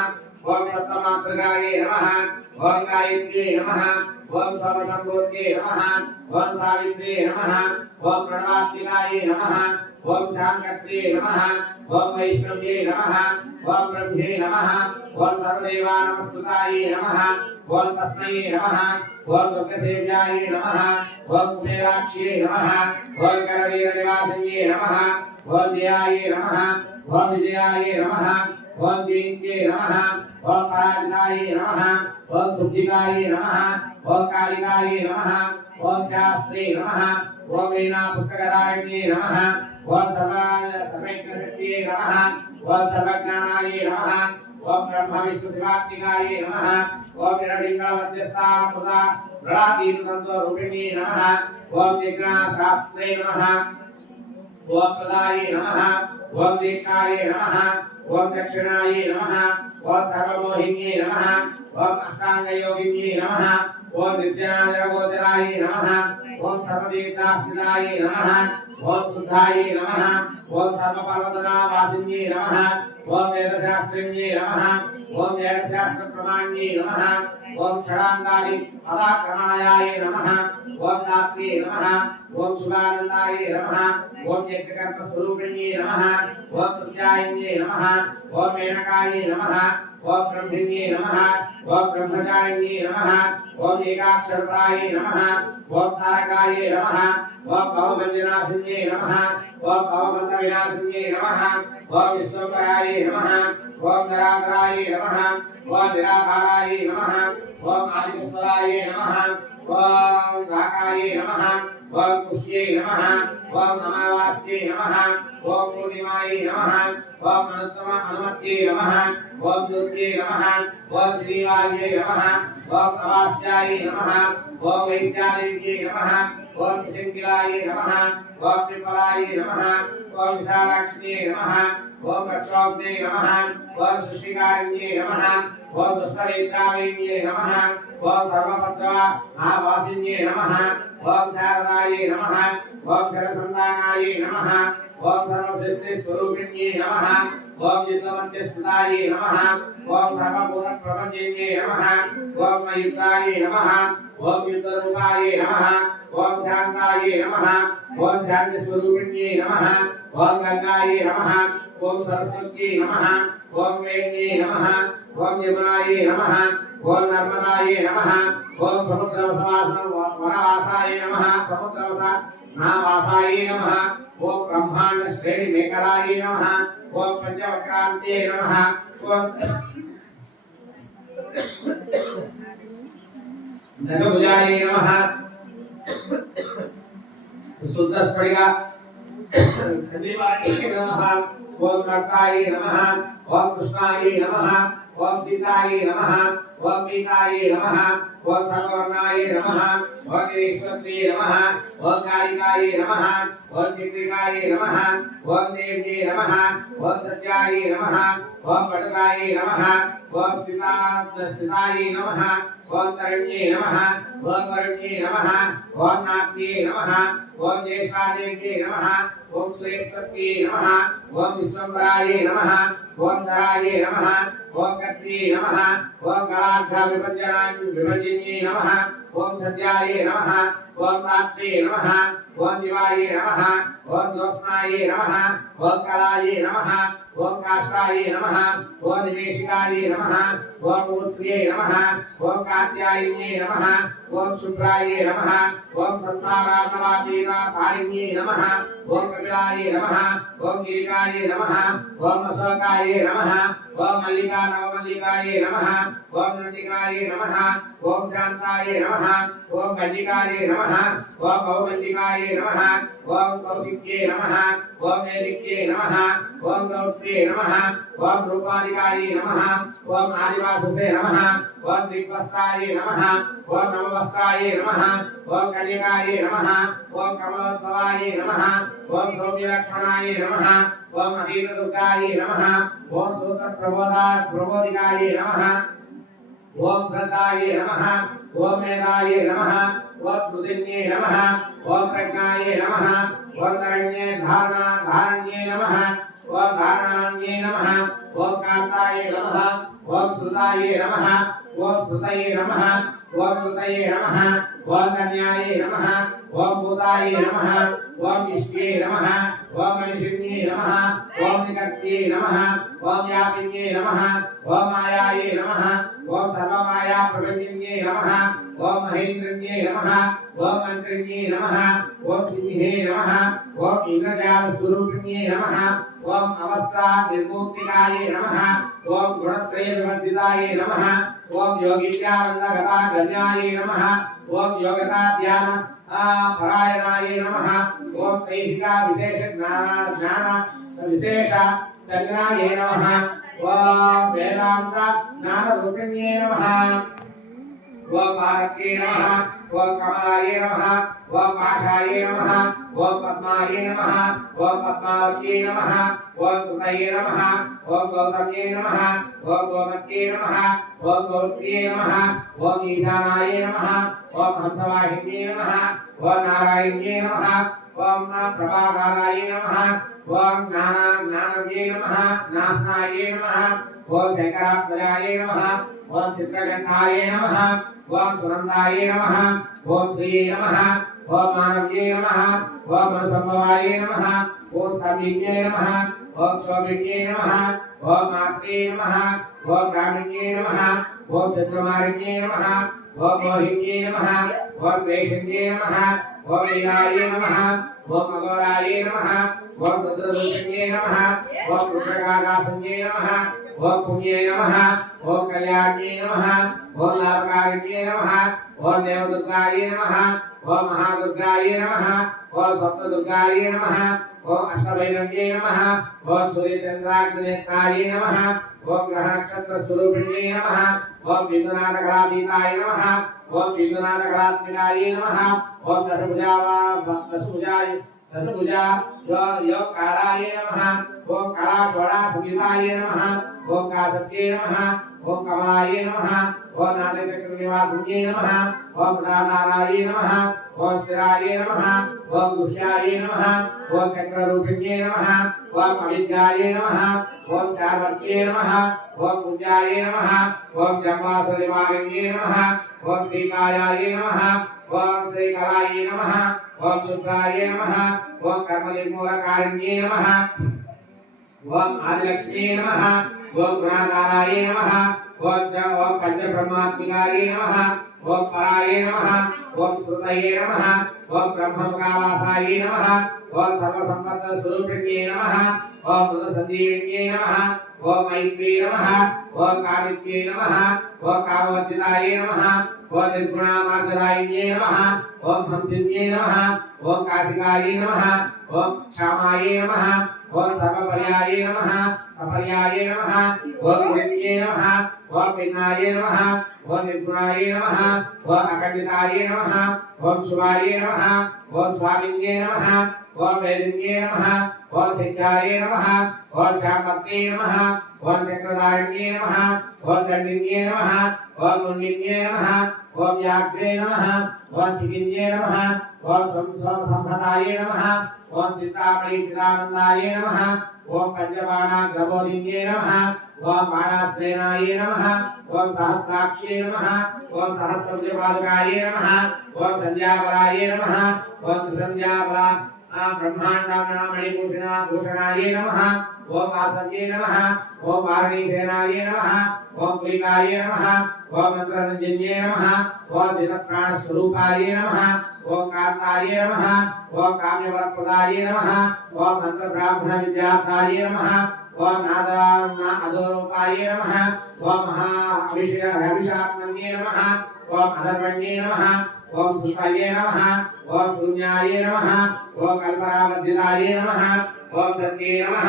ओम सप्तमातृकाय नमः ओम गायत्र्यै नमः ओम सर्वसम्भूत्यै नमः ओम सावित्र्यै नमः ओम प्रणवात्मिकाय नमः ओम शांकत्र्यै नमः ओम वैष्णव्यै नमः ओम ब्रह्मे नमः ओम सर्वदेवानमस्कृताय नमः ओम तस्मै नमः ओम दुर्गसेव्याय नमः ओम कुबेराक्ष्यै नमः ओम करवीरनिवासिन्ये नमः ओम जयाय नमः ओम विजयाय नमः ओम जयन्त्यै नमः ओम पराजिताय नमः ओम दुर्जिताय नमः ओम कालिकाय नमः ओम शास्त्रे नमः ओम वीणा पुस्तकदायिन्ये नमः ओम सर्वज्ञशक्त्यै नमः ओम सर्वज्ञानाय नमः ओम ब्रह्म विष्णु शिवात्मिकाय नमः ओम निरलिङ्गमध्यस्थामृता प्रणातीततन्त्वरूपिण्ये नमः ओम जिज्ञासात्रे नमः ओम प्रदाय नमः ओम दीक्षाय नमः ओम दक्षिणाय नमः ओम सर्वमोहिन्ये नमः ओम अष्टांगयोगिन्ये नमः ओम नित्यानन्दगोचराय नमः ओम सर्वतीर्थास्मिताय नमः ओम शुद्धाय नमः ओम सर्वपर्वतनावासिन्ये नमः ओम वेदशास्त्रिण्ये नमः ओम वेदशास्त्रप्रमाण्ये नमः ओम षडाङ्गादि पदाक्रमायाय नमः ओम दात्रे नमः ओम शुभानन्दाय नमः ओम यज्ञकर्तस्वरूपिण्ये नमः ओम प्रत्यायिन्ये नमः ओम मेनकाय नमः ओम ब्रह्मिण्ये नमः ओम ब्रह्मचारिण्ये नमः ओम एकाक्षरप्राय नमः ओम तारकाय नमः ओम भवभञ्जनाशिन्ये नमः ओम भवबन्धविनाशिन्ये नमः ओम विश्वम्भराय नमः ओम निराधराय नमः ओम निराधाराय नमः ओम आदिस्वराय नमः ओम राकाय नमः ओम कुह्ये नमः ओम अमावास्ये नमः ओम पूर्णिमायै नमः ओम अनुमत्यै नमः ओम दुर्गे नमः ओम श्रीवार्यै नमः ओम अमास्यायै नमः ओम वैश्यादेव्यै नमः ओम शंकिलायै नमः ओम विमलायै नमः ओम विशालाक्ष्म्यै नमः ओम रक्षोग्ने नमः ओम सृष्टिकारिण्ये नमः ओम दुष्टवेत्राविण्ये नमः ओम सर्वभद्रा आवासिन्ये नमः ओम शारदायै नमः ओम शरसंधानायै नमः ओम सर्वसिद्धिस्वरूपिण्ये नमः ओम युद्धमध्यस्थितायै नमः ओम सर्वभूतप्रपञ्चये नमः ओम युद्धायै नमः ओम युद्धरूपायै नमः ओम शान्तायै नमः ओम शान्तिस्वरूपिण्ये नमः ओम गंगायै नमः ओम सरस्वत्यै नमः ओम वेण्ये नमः ओम यमुनायै नमः ओम नर्मदायै नमः ओम वनवासाय नमः नावासाय नमः ओम ब्रह्मांड श्रेणी मेकलाय नमः ओम पंचवक्रांते नमः ओम दशभुजाय नमः सुदस्पड़िगा देवाय नमः ओम कर्ताय नमः ओम कृष्णाय नमः ओम सीताय नमः ओम मीताय नमः ओम सर्ववर्णाय नमः ओम ईश्वराय नमः ओम कालिकाय नमः ओम चित्रिकाय नमः ओम देव्ये नमः ओम सत्याय नमः ओम पटुकाय नमः ओम स्थिताय नमः ओम तरण्ये नमः ओम वरुण्ये नमः ओम नाट्ये नमः ओम ज्येष्ठादेव्ये नमः ओम सुरेश्वर्ये नमः ओम विश्वम्भराय नमः ओम धराय नमः ओम कर्त्ये नमः ओम गणार्घ विभजन्ये नमः ओम सद्याय नमः ओम रात्रे नमः ओम दिवाय नमः ओम ज्योत्स्नाय नमः ओम कलाय नमः ओम काष्ठाय नमः ओम निवेशिकाय नमः ओम मूर्त्यै नमः ओम कात्यायिन्ये नमः ओम शुभ्राय नमः ओम संसारार्णवातीतारिण्ये नमः ओम कपिलाय नमः ओम गिरिकाय नमः ओम अशोकाय नमः ओम मल्लिका नवमल्लिकाय नमः ओम नंदिकाय नमः ओम शांताय नमः ओम गंडिकाय नमः ओम बहुमल्लिकाय नमः ओम कौशिक्ये नमः ओम वेदिक्ये नमः ओम गौत्रे नमः ओम रूपालिकाय नमः ओम आदिवाससे नमः ओम दिग्वस्त्राय नमः ओम नववस्त्राय नमः ओम कन्यकाय नमः ओम कमलोद्भवाय नमः ओम सौम्यलक्ष्मणाय नमः ओम अधीतदुर्गाय नमः ओम सूत्रप्रबोधिकाय नमः ओम श्रद्धाय नमः ओम मेधाय नमः ओम स्मृतिन्ये नमः ओम प्रज्ञाय नमः ओम तरण्ये धारण्ये नमः ओम धारणान्ये नमः ओम कांताय नमः ओम श्रुताय नमः ओम स्मृतये नमः ओम ऋतये नमः ओम कन्याय नमः ओम भूताय नमः ओम इष्टे नमः ओम मनिषिन्ये नमः ओम निकर्त्ये नमः ओम व्यापिन्ये नमः ओम मायाय नमः ओम सर्वमाया प्रपञ्चिन्ये नमः ओम महेन्द्रन्ये नमः ओम मंत्रिन्ये नमः ओम सिंहे नमः ओम इंद्रजाल स्वरूपिण्ये नमः ओम अवस्था निर्मुक्तिकाय नमः ओम गुणत्रय विवर्धिताय नमः ओम योगित्यानंदगता गण्याय नमः ओम योगता ध्यान परायणाय नमः ओम त्रैसिका विशेष ज्ञान विशेष संज्ञाय नमः ओम वेदांत ज्ञान रूपिण्ये नमः ओम भारत्ये नमः ओम कमलाय नमः ओम पाशाय नमः ओम पद्माय नमः ओम पद्मावत्ये नमः ओम कृतये नमः ओम गौतम्ये नमः ओम गोमत्ये नमः ओम गौत्र्ये नमः ओम ईशानाय नमः ओम हंसवाहिन्ये नमः ओम नारायण्ये नमः ओम प्रभाकाराय नमः ओम ज्ञानव्ये नमः नाथनाय नमः ओम शंकरात्मजाय नमः ओम चित्रकंठाय नमः ओम सुनंदाय नमः ओम श्री नमः ओम मानव्ये नमः ओम मनसंभवाय नमः ओम समीन्ये नमः ओम शोभिन्ये नमः ओम मात्रे नमः ओम ब्राह्मण्ये नमः ओम चंद्रमारिण्ये नमः ओम मोहिन्ये नमः ओम प्रेषण्ये नमः ओम लीलाय नमः ओम अघोराय नमः ओम रुद्ररूपिण्ये नमः ओम रुद्रकागासन्ये नमः ओम पुण्ये नमः ओम कल्याण्ये नमः ओम लाभकारिण्ये नमः ओम देवदुर्गाय नमः ओम महादुर्गाय नमः ओम सप्तदुर्गाय नमः ओम अष्टभैरव्ये नमः ओम सूर्यचंद्राग्निनेत्राय नमः ओम ग्रह नक्षत्र स्वरूपिणे नमः ओम बिंदुनाथगणाधीताय नमः ओम बिंदुनाथगणात्मिकाय नमः ओम दशभुजा योगकाराय नमः ओम कलाषोडा संहिताय नमः ओम कासत्ये नमः ओम कमलाय नमः ओम नादचक्रनिवासिन्ये नमः ओम नाराय नमः ओम स्थिराय नमः ओम गुह्याय नमः ओम चक्ररूपिण्ये नमः ओम अविद्याय नमः ओम सार्वत्ये नमः ओम पुण्याय नमः ओम जम्बासुरनिवारिण्ये नमः ओम श्रीकायाय नमः ओम श्रीकलाय नमः ओम शुक्राय नमः ओम कर्मनिर्मूलकारिण्ये नमः ओम आदिलक्ष्मी नमः ओम गुणाधाराय नमः ओम पंचब्रह्मात्मिकाय नमः ओम पराय नमः ओम श्रुतये नमः ओम ब्रह्ममुखावासाय नमः ओम सर्वसम्पत्स्वरूपिण्ये नमः ओम मृतसञ्जीविन्ये नमः ओम मैत्रे नमः ओम कामित्ये नमः ओम कामवर्जिताय नमः ओम निर्गुणामार्गदायिन्ये नमः ओम हंसिन्ये नमः ओम काशिकाय नमः ओम क्षामाय नमः ओम सर्वपर्याय नमः सपर्याय नमः ओम गुणिन्ये नमः ओम पिन्नाय नमः ओम निर्गुणाय नमः ओम अखण्डिताय नमः ओम शुभाय नमः ओम स्वामिन्ये नमः ओम वेदिन्ये नमः ओम सिद्धाय नमः ओम शामर्ते नमः ओम चक्रधारिण्ये नमः ओम दण्डिन्ये नमः ओम मुण्डिन्ये नमः ओम याग्रे नमः ओम सिगिन्ये नमः ओम संहताय नमः ओम चितामणि चिदानन्दाय नमः ओम पंचबाणाग्रबोधिन्ये नमः ओम बाणाश्रेणाय नमः ओम सहस्राक्षे नमः ओम सहस्रभुजपादकाय नमः ओम संध्याबलाय नमः ओम त्रिसंध्याबला ब्रह्माण्डमणिभूषणाय नमः ओम वासव्ये नमः ओम वारणीसेनाय नमः ओम पुलिकाय नमः ओम मंत्ररंजन्ये नमः ओम जितप्राणस्वरूपाय नमः ओम कांताय नमः ओम काम्यवरप्रदाय नमः ओम मंत्रब्राह्मण विद्यार्थाय नमः ओम अधोरूपाय नमः ओम महाअभिषात्मन्ये नमः ओम अधर्वण्ये नमः ओम सुताये नमः ओम शून्याय नमः ओम कल्परावद्धिताय नमः ओम सत्ये नमः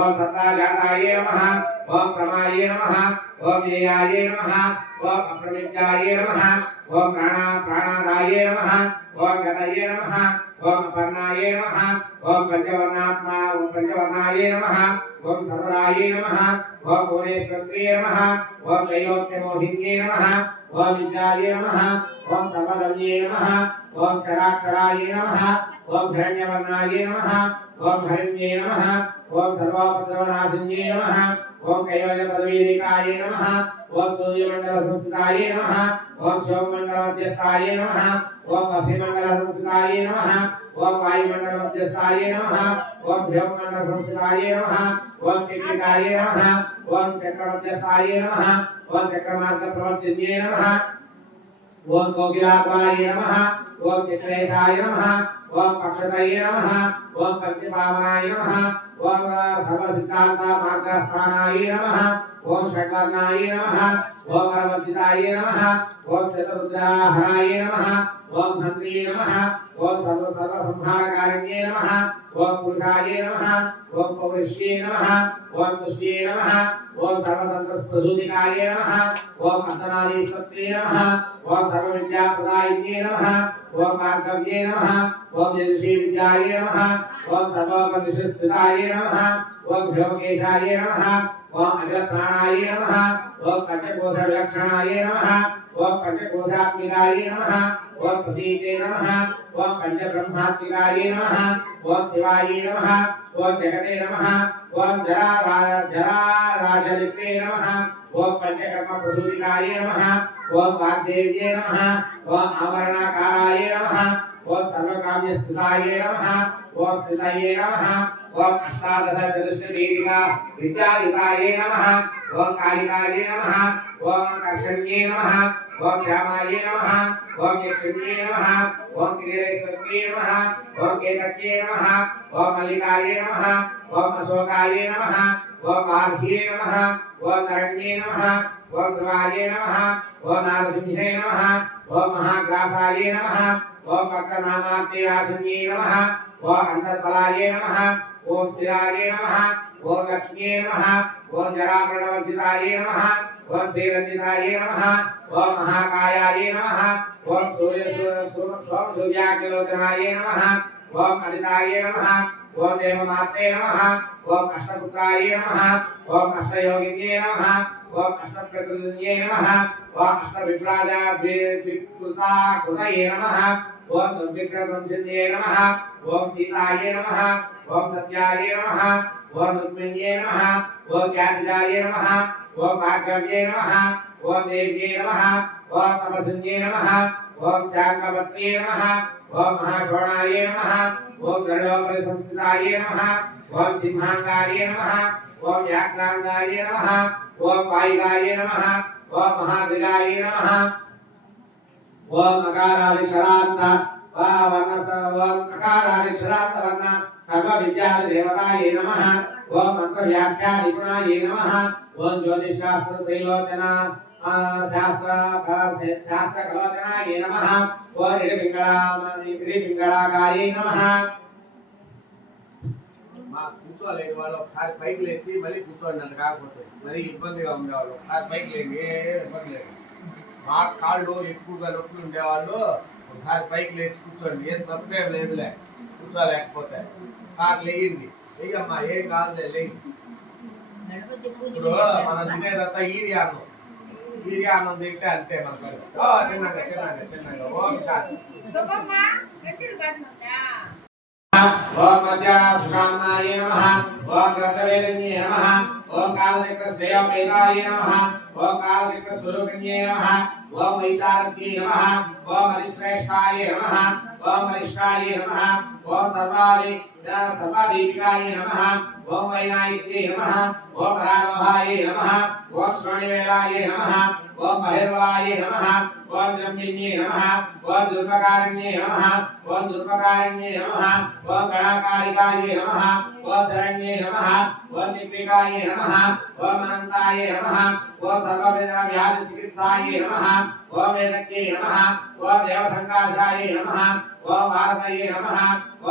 ओम सत्ताजाताय नमः ओम प्रमाय नमः ओम येयाय नमः ओम अप्रमित्याय नमः ओम प्राणादाय नमः ओम गतये नमः ओम अपर्णाय नमः ओम पंचवर्णाय नमः ओम सर्वदाय नमः ओम भुवनेश्वर्ये नमः ओम त्रैलोक्यमोहिन्ये नमः ओम विद्याय नमः ओम सर्वदन्ये नमः ओम क्षराक्षराय नमः ओम हिरण्यवर्णाय नमः ओम हरिण्ये नमः ओम सर्वोपद्रवनाशिन्ये नमः ओम कैवल्यपदवीधिकाय नमः ओम सूर्यमण्डलसंस्थिताय नमः ओम शिवमण्डलमध्यस्थाय नमः ओम अभिमण्डलसंस्थिताय नमः ओम वायुमण्डलमध्यस्थाय नमः ओम ब्रह्ममण्डलसंस्थिताय नमः ओम चक्रिकाय नमः ओम चक्रमध्यस्थाय नमः ओम चक्रमार्गप्रवर्तिन्ये नमः ओम कोकिलात्वाय नमः ओम चित्रेशाय नमः ओम पक्षतये नमः ओम पंचपावनाय नमः ओम सर्वसिद्धार्थमार्गस्थानाय नमः ओम षड्वर्णाय नमः ओम अरवर्जिताय नमः ओम शतरुद्राहराय नमः ओम धन्त्रे नमः ओम सर्वसंहारकारिण्ये नमः ओम पुरुषाय नमः ओम पौरुष्ये नमः ओम तुष्ट्ये नमः ओम सर्वतन्त्रस्प्रसूतिकाय नमः ओम अर्धनारीश्वत्रे नमः ओम सर्वविद्याप्रदायिन्ये नमः ओम भार्गव्ये नमः ओम यजुषी विद्याय नमः ओम सर्वोपनिषत्स्थिताय नमः ओम भ्योमकेशाय नमः ओम अखिलप्राणाय नमः ओम पंचकोशविलक्षणाय नमः ओम पंचकोशात्मिकाय नमः ओम प्रतीके नमः ओम पंचब्रह्मात्मिकाय नमः ओम शिवाय नमः ओम जगते नमः ओम जराराजलिप्ते नमः ओम पंचकर्मप्रसूतिकाय नमः ओम वाग्देव्ये नमः ओम आवरणाकाराय नमः ओम सर्वकाम्यस्थिताय नमः ओम स्थितये नमः ओम अष्टादशचतुष्टवेदिका विद्यायुताय नमः ओम कालिकाय नमः ओम कर्षण्ये नमः ओम श्यामाय नमः ओम यक्षिण्ये नमः ओम किरीटेश्वर्ये नमः ओम केतक्ये नमः ओम मल्लिकाय नमः ओम अशोकाय नमः ओम वार्भ्ये नमः ओम तरण्ये नमः ओम ध्रुवाय नमः ओम नारसिंहे नमः ओम महाग्रासाय नमः ओम भक्तनामार्ते आसन्ये नमः ओम अंतर्बलाय नमः ओम स्थिराय नमः ओम लक्ष्मीये नमः ओम जरामरणवर्जिताय नमः ओम श्रीरंजिताय नमः ओम महाकायाय नमः ओम सूर्याग्निलोचनाय नमः ओम अदिताय नमः ओम देवमात्रे नमः ओम अष्टपुत्राय नमः ओम अष्टयोगिन्ये नमः ओम अष्टप्रकृतिन्ये नमः ओम अष्टविप्राजाद्विकृताकृतये नमः ओम दुर्विक्रमंसिन्ये नमः ओम सीताय नमः ओम सत्याय नमः ओम रुक्मिण्ये नमः ओम ज्ञातिजाय नमः ओम भार्गव्ये नमः ओम देव्ये नमः ओम तपसिन्ये नमः ओम शाकंभट्ये नमः ओम महाशोणाय नमः ओम गरुडोपरि संस्थिताय नमः ओम सिंहांगाय नमः ओम व्याघ्रांगाय नमः ओम वायुगाय नमः ओम महादिगाय नमः ओम अकारादिक्षरान्त वर्ण अकारादिक्षरान्त वर्ण सर्व विद्यादि देवताय नमः ओम मंत्र व्याख्या निपुणाय नमः ओम ज्योतिष शास्त्र त्रैलोचना शास्त्र कलोचनाय नमः ओम पिंगళాకాయ नमः మా కూర్చోలేని వాళ్ళు ఒకసారి పైకి లేచి మళ్ళీ కూర్చోండి అంత కాకపోతే మరి ఇబ్బందిగా ఉండేవాళ్ళు ఒకసారి పైకి లేండి ఏ ఇబ్బంది లేదు మా కాళ్ళు ఎక్కువగా నొప్పులు ఉండేవాళ్ళు ఒకసారి పైకి లేచి కూర్చోండి ఏం తప్పేం లేదులే కూర్చోలేకపోతే సార్ లేయండి లేయమ్మా ఏం కాదులే లేయి ఇప్పుడు మనం తినేదంతా ఈరియా అన్నం తింటే అంతే మన పరిస్థితి చిన్నగా ఓం శాంతి ओम मध्या सुषामनाय नमः ओम ग्रंथवेदिन्ये नमः ओम कालचक्रसेयप्रेताय नमः ओम कालचक्रस्वरूपिण्ये नमः ओम वैशारद्ये नमः ओम अधिश्रेष्ठाय नमः ओम वरिष्ठाय नमः ओम सर्वादीपिकाय नमः ओम वैनायिक्ये नमः ओम परारोहाय नमः ओम श्रोणिवेलाय नमः ओम बहिर्बलाय नमः ओम ब्रह्मण्ये नमः ओम दुर्गाकारिण्ये नमः ओम दुर्गाकारिण्ये नमः ओम गणाकारिकाय नमः ओम शरण्ये नमः ओम नित्रिकाय नमः ओम अनंताय नमः ओम सर्वव्याधि चिकित्साय नमः ओम वेदज्ञे नमः ओम देवसंकाशाय नमः ओम भारतये नमः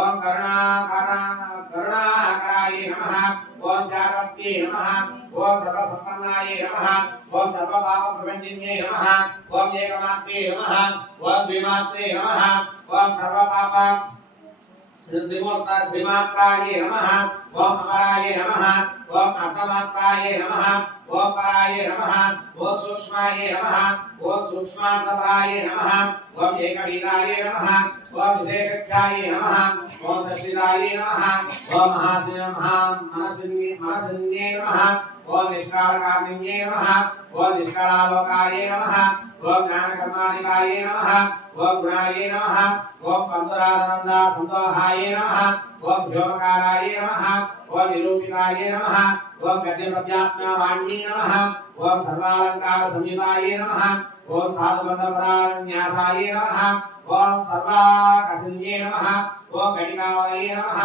ओम करुणाकराय नमः ओम शार्वत्ये नमः ओम सर्वसंपन्नाय नमः ओम सर्वपापप्रभञ्जन्ये नमः ओम एकमात्रे नमः ओम द्विमात्रे नमः ओम सर्वपाप त्रिमात्राय नमः ओम अमराय नमः ओम अर्धमात्राय नमः ओम पराय नमः ओम सूक्ष्माय नमः ओम सूक्ष्मार्धपराय नमः ओम एकवीराय नमः ओम विशेषख्याय नमः ओम षष्ठिदाय नमः ओम मनसिन्ये नमः ओम निष्कालकारिण्ये नमः ओम निष्कालालोकाय नमः ओम ज्ञानकर्मादिकाय नमः ओम गुणाय नमः ओम पंतुरानंद संतोहाय नमः ओम व्योमकाराय नमः ओम निरूपिताय नमः ओम गद्यपद्यात्म्यवाण्ये नमः ओम सर्वालंकार संयुताय नमः ओम साधुबंधपदान्यासाय नमः ओम सर्वाकसिन्ये नमः ओम घटिकावलये नमः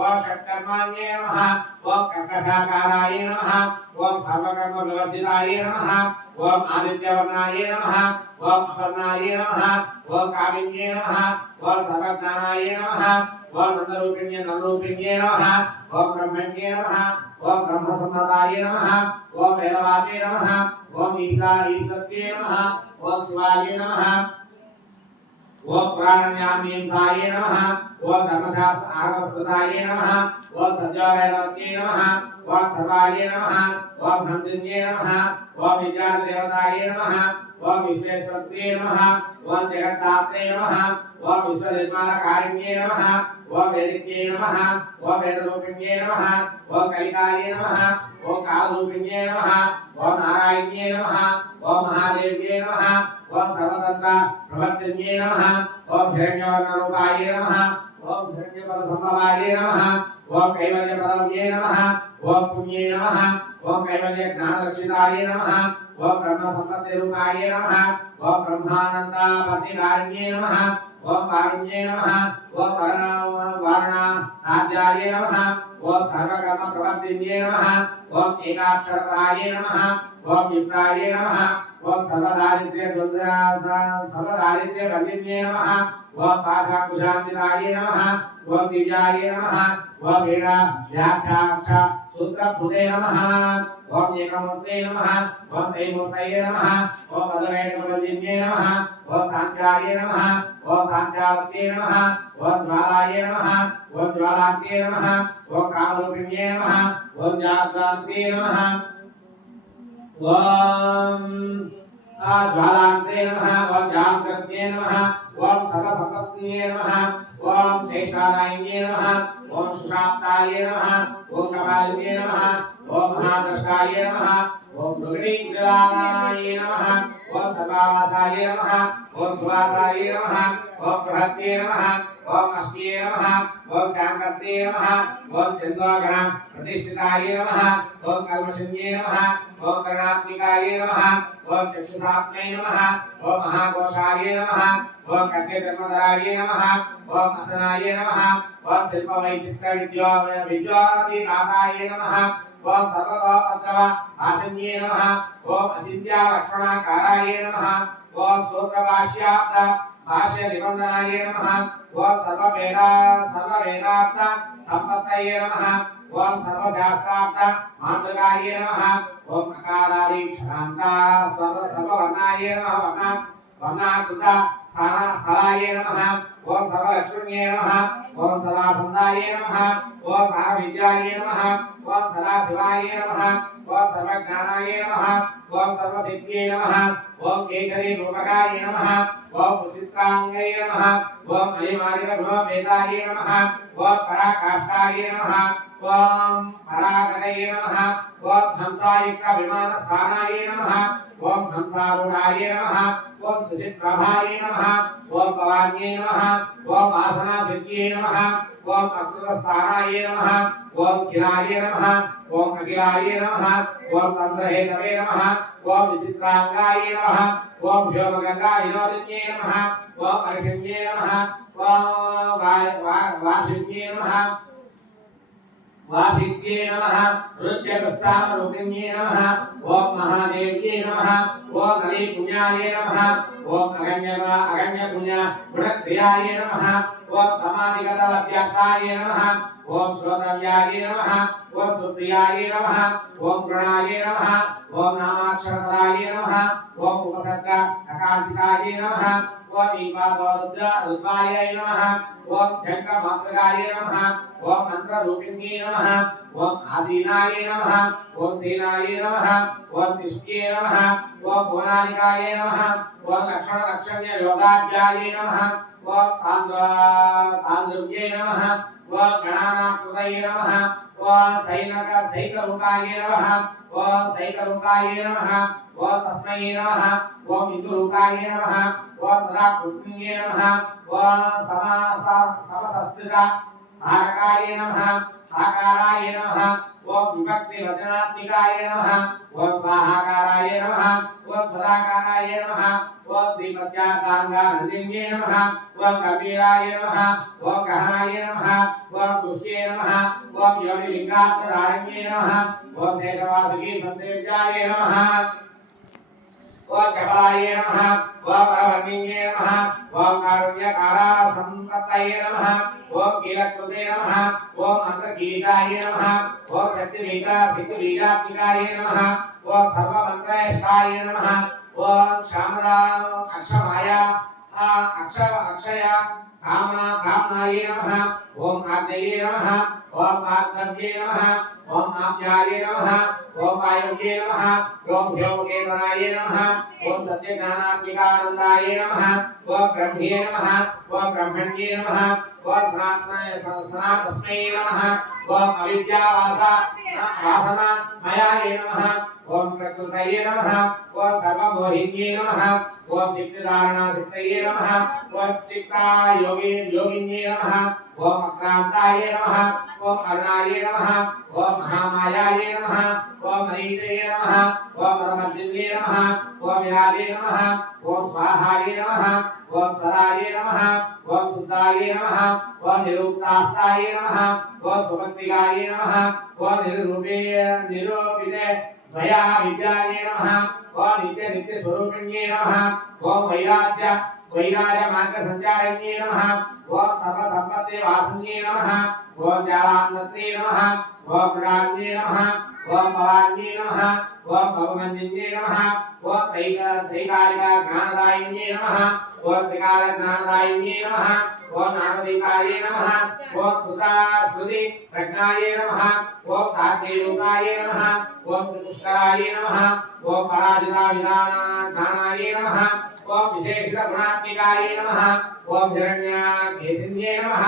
ओम षट्कर्माण्ये नमः ओम कर्कशाकाराय नमः ओम सर्वकर्म विवर्जिताय नमः ओम आदित्यवर्णाय नमः ओम अपर्णाय नमः ओम कामिन्ये नमः ओम सर्वज्ञानाय नमः ओम नंदरूपिण्ये नंदरूपिण्ये नमः ओम ब्रह्मण्ये नमः ओम ब्रह्मसम्मताय नमः ओम वेदवाचे नमः ओम ईश्वत्ये नमः ओम शिवाय नमः ओम पुराण्यामींसाय नमः ओम धर्मशास्त्र आगमस्कृताय नमः ओम सत्योवेदवत्ये नमः ओम सर्वाय नमः ओम हंसिन्ये नमः ओम विद्यादेवताय नमः ओम विश्वेश्वरत्ये नमः ओम जगद्धात्रे नमः ओम विश्वनिर्माणकारिण्ये नमः ओम वेदिके नमः ओम वेदरूपिण्ये नमः ओम कलिकाय नमः ओम कालरूपिण्ये नमः ओम नारायण्ये नमः ओम महादेव्ये नमः ओम सर्वतंत्र प्रवर्तिन्ये नमः ओम हिरण्यवर्णरूपाय नमः ओम हिरण्यपदसंभवाय नमः ओम कैवल्यपदव्ये नमः ओम पुण्ये नमः ओम कैवल्य ज्ञानरक्षिताय नमः ओम ब्रह्मसम्पत्तिरूपाय नमः ओम ब्रह्मानन्दवर्तिकारिण्ये नमः ओम वारुण्ये नमः ओम वारणाराध्याय नमः ओम सर्वकर्मप्रवर्तिन्ये नमः ओम एकाक्षरपराय नमः ओम विप्राय नमः ओम सर्वदारिद्र्यवल्लिन्ये नमः ओम पाशाकुशान्विताय नमः ओम दिव्याय नमः ओम वीणा व्याख्याक्ष सूत्रभृते नमः ओम एकमूर्ते नमः ओम त्रैमूर्तये नमः ओम मधुरैकमल्लिन्ये नमः ओम सांख्याय नमः ओम सांख्यावत्ये नमः ओम ज्वालाय नमः ओम ज्वालान्ते नमः ओम कामरूपिण्ये नमः ओम जाग्रान्ते नमः ओम ज्वालान्ते नमः ओम जाग्रत्ये नमः ओम सर्वसंपत्तये नमः ओम शेषादायिन्ये नमः ओम सुषाप्ताय नमः ओम कपालिन्ये नमः ओम महादृष्टाय नमः ओम मृगणीकृलाय नमः ओम सर्वावासाय नमः ओम सुवासाय नमः ओम बृहत्ये नमः ओम अष्टये नमः ओम श्यामकर्ते नमः ओम चन्द्रगण प्रतिष्ठिताय नमः ओम कल्मषण्ये नमः ओम कर्णात्मिकाय नमः ओम चक्षुषात्मै नमः ओम महाकोशाय नमः ओम खड्गजन्मधराय नमः ओम असनाय नमः ओम शिल्पवैचित्रविद्यादिदाताय नमः ओम सर्वतोपद्रव आसन्ये नमः ओम अचिन्त्यालक्ष्मणाकाराय नमः ओम सूत्रभाष्याप्त भाष्य निबन्धनाय नमः ओम सर्ववेदार्थ संपत्तये नमः ओम सर्वशास्त्रार्थ मातृकाय नमः ओम अकारादीक्षरान्त सर्ववर्णाय नमः वर्णाकृत स्थलाय नमः ओम सर्वलक्ष्म्ये नमः ओम सदासन्दाय नमः ओम सर्वविद्याय नमः ओम सदाशिवाय नमः ओम सर्वज्ञानाय नमः ओम सर्वसिद्ध्यै नमः ओम केसरी रूपकाय नमः ओम चित्रांगाय नमः ओम मणिमालिकगुणवेदाय नमः ओम पराकाष्ठाय नमः ओम परागतये नमः ओम हंसायुक्त विमानस्थानाय नमः ओम हंसारूढाय नमः ओम सुचिप्रभाय नमः ओम भवान्ये नमः ओम आसनासिद्ध्यै नमः ओम अकृतस्थानाय नमः ओम किलाय नमः ओम अखिलाय नमः ओम तन्त्रहेतवे नमः ओम विचित्रांगाय नमः ओम व्योमगंगा विनोदिन्ये नमः ओम अर्षिण्ये नमः ओम वासिन्ये नमः वासिक्ये नमः रुच्यकस्तामरूपिण्ये नमः ओम महादेव्ये नमः ओम नदी पुण्याय नमः ओम अगण्य पुण्य गुणक्रियाय नमः ओम समाधिगतलभ्यर्थाय नमः ओम श्रोतव्याय नमः ओम सुप्रियाय नमः ओम गृणाय नमः ओम नामाक्षरपदाय नमः ओम उपसर्ग अकांक्षिताय नमः ओम ईपादोरुद्वाय नमः ओम झंकमात्रकाय नमः ओम मंत्ररूपिण्ये नमः ओम आसीनाय नमः ओम सेनाय नमः ओम तिष्ठ्ये नमः ओम भुवनालिकाय नमः ओम लक्षण्य योगाभ्याय नमः ओम तांद्रुभ्ये नमः ओम गणानाकृतये नमः ओम सैकरूपाय नमः ओम सैकरूपाय नमः ओम तस्मै नमः ओम इंदुरूपाय नमः ओम तदाकृत्ये नमः ओम समसस्थित आरकाय नमः आकाराय नमः ओम विभक्ति वचनात्मिकाय नमः ओम स्वाहाकाराय नमः ओम सदाकाराय नमः ओम श्रीमत्याकांगानन्दिन्ये नमः ओम कबीराय नमः ओम गहनाय नमः ओम गुह्ये नमः ओम योनिलिंगात्मधारिण्ये नमः ओम शेषवासुकी संसेव्याय नमः ओम चपलाय नमः ओम परवर्णिन्ये नमः ओम कारुण्यकारा संपत्तये नमः ओम कीलकृते नमः ओम मंत्रकीलिकाय नमः ओम सिद्धिबीजात्मिकाय नमः ओम सर्वमन्त्रेष्ठाय नमः ओम श्यामदा अक्षमाया अक्षय कामनाय नमः ओम आज्ञये नमः ओम पार्थव्ये नमः ओम आप्याय नमः ओम वायुव्ये नमः ओम व्योमकेतनाय नमः ओम सत्यज्ञानात्मिकानन्दाय नमः ओम ब्रह्म्ये नमः ओम ब्रह्मण्ये नमः ओम सनातस्मै नमः ओम अविद्यावासनामयाय नमः ओम प्रकृतये नमः ओम सर्वमोहिन्ये नमः ओम सिद्धिधारणासिद्धये नमः ओम स्थिता योगिन्ये नमः ओम अक्रांताय नमः ओम अरुणाय नमः ओम महामायाय नमः ओम मरीचये नमः ओम परमर्दिन्ये नमः ओम विराजे नमः ओम स्वाहाय नमः ओम सदाय नमः ओम शुद्धाय नमः ओम निरुक्तास्ताय नमः ओम सुभक्तिकाय नमः ओम निरूपिते मया विद्याय नमः ओम नित्य स्वरूपिण्ये नमः ओम वैराग्य वैराजमार्गसञ्चारिण्ये नमः ओम सर्वसम्पत्ते वासन्ये नमः ओम जालान्नत्रे नमः ओम मृगान्ये नमः ओम भवान्ये नमः ओम भवमन्ये नमः ओम त्रैकालिका ज्ञानदायिन्ये नमः ओम त्रिकाल ज्ञानदायिन्ये नमः ओम ज्ञानदीकाये नमः ओम सुता स्मृति प्रज्ञाये नमः ओम तार्केयोगाये नमः ओम पुष्कराये नमः ओम पराजिता विधान ज्ञानाये नमः ओम विशेषित गुणात्मिकाये नमः ओम हिरण्याकेशिन्ये नमः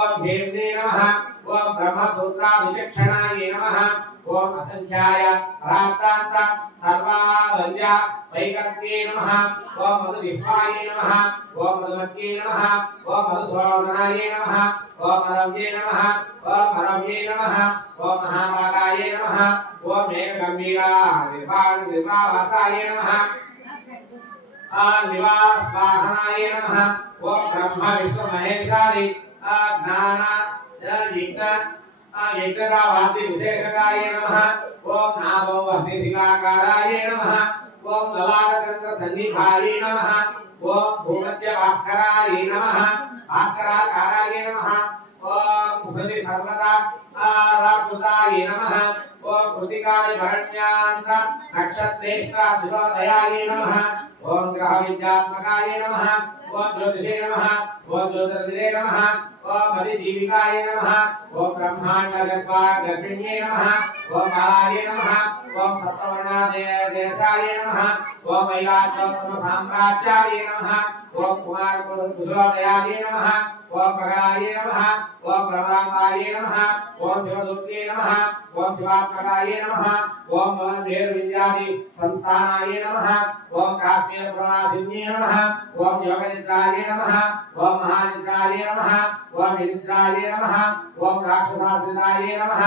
ओम भेम्ने नमः ओम ब्रह्मसूत्रा विचक्षणाये नमः ओम असंख्याय प्राप्तांत सर्वावल्य वैकर्त्ये नमः ओम मधुविह्वाये नमः ओम मधुमत्ये नमः ओम मधुसूदनाये नमः ओम मदव्ये नमः ओम मदव्ये नमः ओम महाभागाये नमः ओम मेघगम्भीरा निर्वासाये नमः निवासवाहनाय नमः ओम ब्रह्म विष्णु महेशादि ज्ञान यज्ञदावादि विशेषकाय नमः ओम नाभो अग्निशिखाकाराय नमः ओम ललाटचंद्र सन्निभाय नमः ओम भूमध्य भास्कराय नमः भास्कराकाराय नमः ओम हृदि सर्वदा राकृताय नमः ओम कृतिकाय भरण्यान्त नक्षत्रेष्ठ सुधोदयाय नमः ओम ग्रह विद्यात्मकाय नमः ओम ज्योतिषे नमः ओम ज्योतिर्विदे नमः ओम अधिजीविकाय नमः ओम ब्रह्मांड गर्भिण्ये नमः ओम कालाय नमः ओम सप्तवर्णादेशाय नमः ओम वैराग्योत्तम साम्राज्याय नमः ओम कुमार कुशलोदयाय नमः ओम पगलाय नमः ओम प्रभराम्बाय नमः ओम शिवदूत्ये नमः ओम शिवात्मकाय नमः ओम निर्विद्यादि संस्थानाय नमः ओम काश्मीर प्रवासिन्ये नमः ओम योगनिद्राय नमः ओम महानिद्राय नमः ओम निद्राय नमः ओम राक्षसाश्रिताय नमः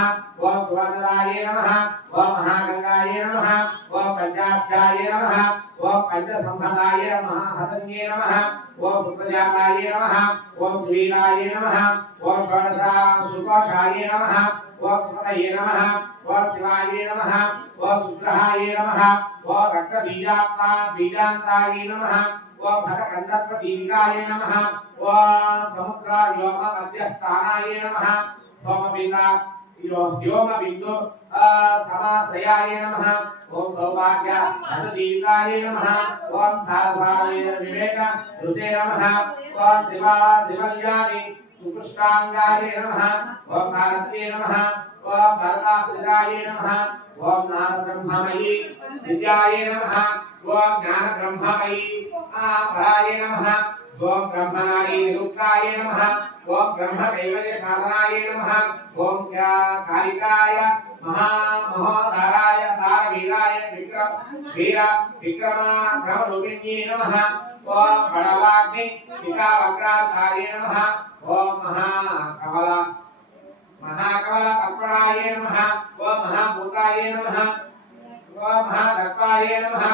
ओम सुवर्णदाय नमः ओम महागंगाय नमः ओम पंचाध्याय नमः ओम पंचसंभदाय नमः हतन्ये नमः ओम सुप्रजाताय नमः ओम सुवीराय नमः ओम षोडशा सुकोशाय नमः ओम सुपतये नमः ओम शिवाय नमः ओम सुग्रहाय नमः ओम रक्तबीजान्ताय नमः ओम भटकन्दर्पदीविकाय नमः ओम समुद्र व्योम मध्यस्थानाय नमः ओम व्योम बिंदु समाश्रयाय नमः ओम सौभाग्य रसदीविकाय नमः ओम सारसार विवेक ऋषे नमः ओम त्रिवल्यादि सुपुष्टांगाय नमः ओम भारते नमः ओम भरताश्रिताय नमः ओम नाद ब्रह्ममयी विद्याय नमः ओम ज्ञान ब्रह्ममयी पराय नमः ओम ब्रह्मनाडी निरुक्ताय नमः ओम ब्रह्म कैवल्य साधनाय नमः ओम कालिकाय महामहोदराय दारवीराय विक्रमाक्रमरूपिण्ये नमः ओम बड़वाग्नि शिखावक्राधाय नमः ओम महाकमल अर्पणाय नमः ओम महाभूताय नमः ओम महादत्ताय नमः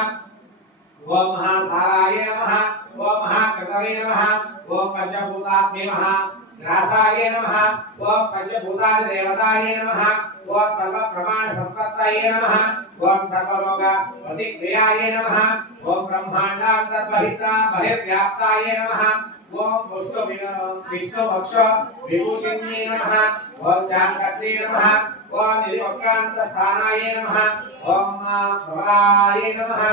ओम महासाराय नमः ओम महाकृतवे नमः ओम पंचभूतात्मे महाग्रासाय नमः ओम पंचभूतादिदेवताय नमः ओम सर्वप्रमाण संपत्तये नमः ओम सर्वरोग प्रतिक्रियाय नमः ओम ब्रह्मांडान्तर्बहिता बहिर्व्याप्ताय नमः ओम विष्णुवक्ष विभूषिण्ये नमः ओम शांकर्ते नमः ओम निधिवक्रान्तस्थानाय नमः ओम प्रबलाय नमः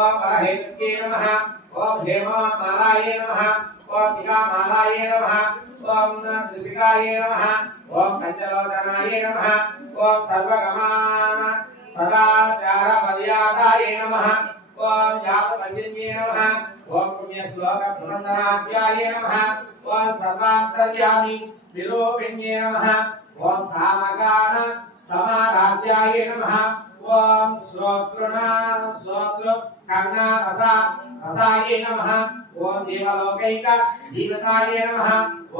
ओम परहेतुके नमः ओम हेममालाय नमः ओम शिखामालाय नमः ओम त्रिशिखाय नमः ओम पंचलोचनाय नमः ओम सर्वगमान सदाचार मर्यादाय नमः ओम जातपंचन्ये नमः ओम पुण्यश्लोक प्रबन्धनाढ्याय नमः ओम सर्वान्तर्यामी विरूपिण्ये नमः ओम सामगान समाराध्याय नमः ओम श्रोत्र रसाय नमः ओम देवलोकैक जीवताय नमः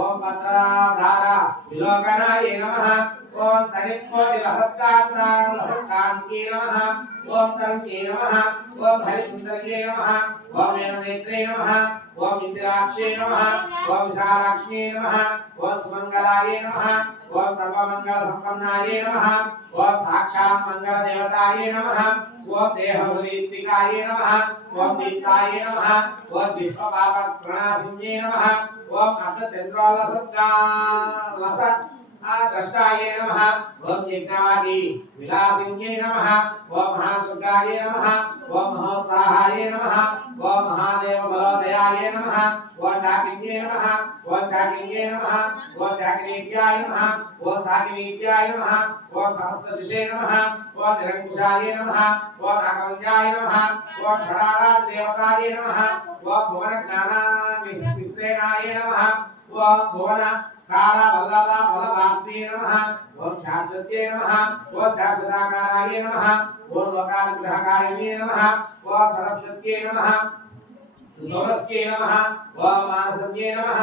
ओम पत्रधार विलोकनाय नमः ओम तनित्कोटि लसत्कान्ते नमः ओम तरुण्ये नमः ओम हरिसुन्दर्ये नमः ओम नेत्रे नमः ओम इंदिराक्षे नमः ओम विशालाक्ष्ये नमः ओम सुमंगलाय नमः ओम सर्वमंगल संपन्नाये नमः ओम साक्षात् मंगल देवताये नमः ओम देहवृदित्तिकाये नमः ओम दीप्ताये नमः ओम विश्वपाप प्रणाशिन्ये नमः ओम अर्धचंद्रालसत्कालस द्रष्टाये नमः ओम यज्ञवादी विलासिन्ये नमः ओम महादुर्गाये नमः ओम महोत्साहाये नमः ओम महादेव बलोदयाये नमः ओम डाकिन्ये नमः ओम शाकिन्ये नमः ओम शाकिनीभ्याय नमः ओम शाकिनीभ्याय नमः ओम सहस्रदिशे नमः ओम निरंकुशाय नमः ओम नागवंजाय नमः ओम षडाराज देवताये नमः ओम भुवन ज्ञानामिश्रेणाय नमः ओम भुवन काल वल्लभ वल्लभात्मे नमः ओम शाश्वते नमः ओम शाश्वताकाराय नमः ओम लोकानुग्रहकारिणे नमः ओम सरस्वत्यै नमः सोमस्यै नमः ओम मानसम्ये नमः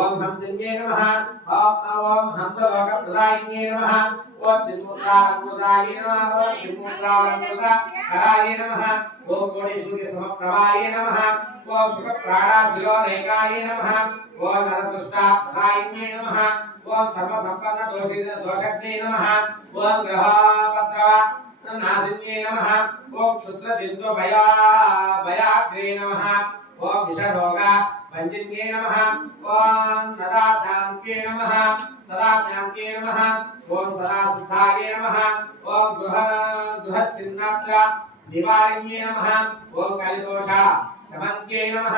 ओम हंसन्ये नमः ओम हंसलोकप्रदायिन्ये नमः ओम चिन्मुद्रालङ्कृताय नमः ओम चिन्मुद्रालङ्कृतकराय नमः ओम कोटिसूर्यसमप्रभाय नमः ओम शुभप्राणाशिरोरेकाय नमः ओम नरदृष्टाप्रदायिन्ये नमः ओम सर्वसम्पन्नदोषज्ञे नमः ओम ग्रहपत्रनाशिन्ये नमः ओम क्षुद्रजन्तुभयाग्रे नमः ओम विषरोग भंजन्ये नमः ओम सदाशान्त्ये नमः सदाशान्त्ये नमः ओम सदासुखाय नमः ओम गृहच्छिन्नात्र निवारिण्ये नमः ओम कलिदोष समन्त्ये नमः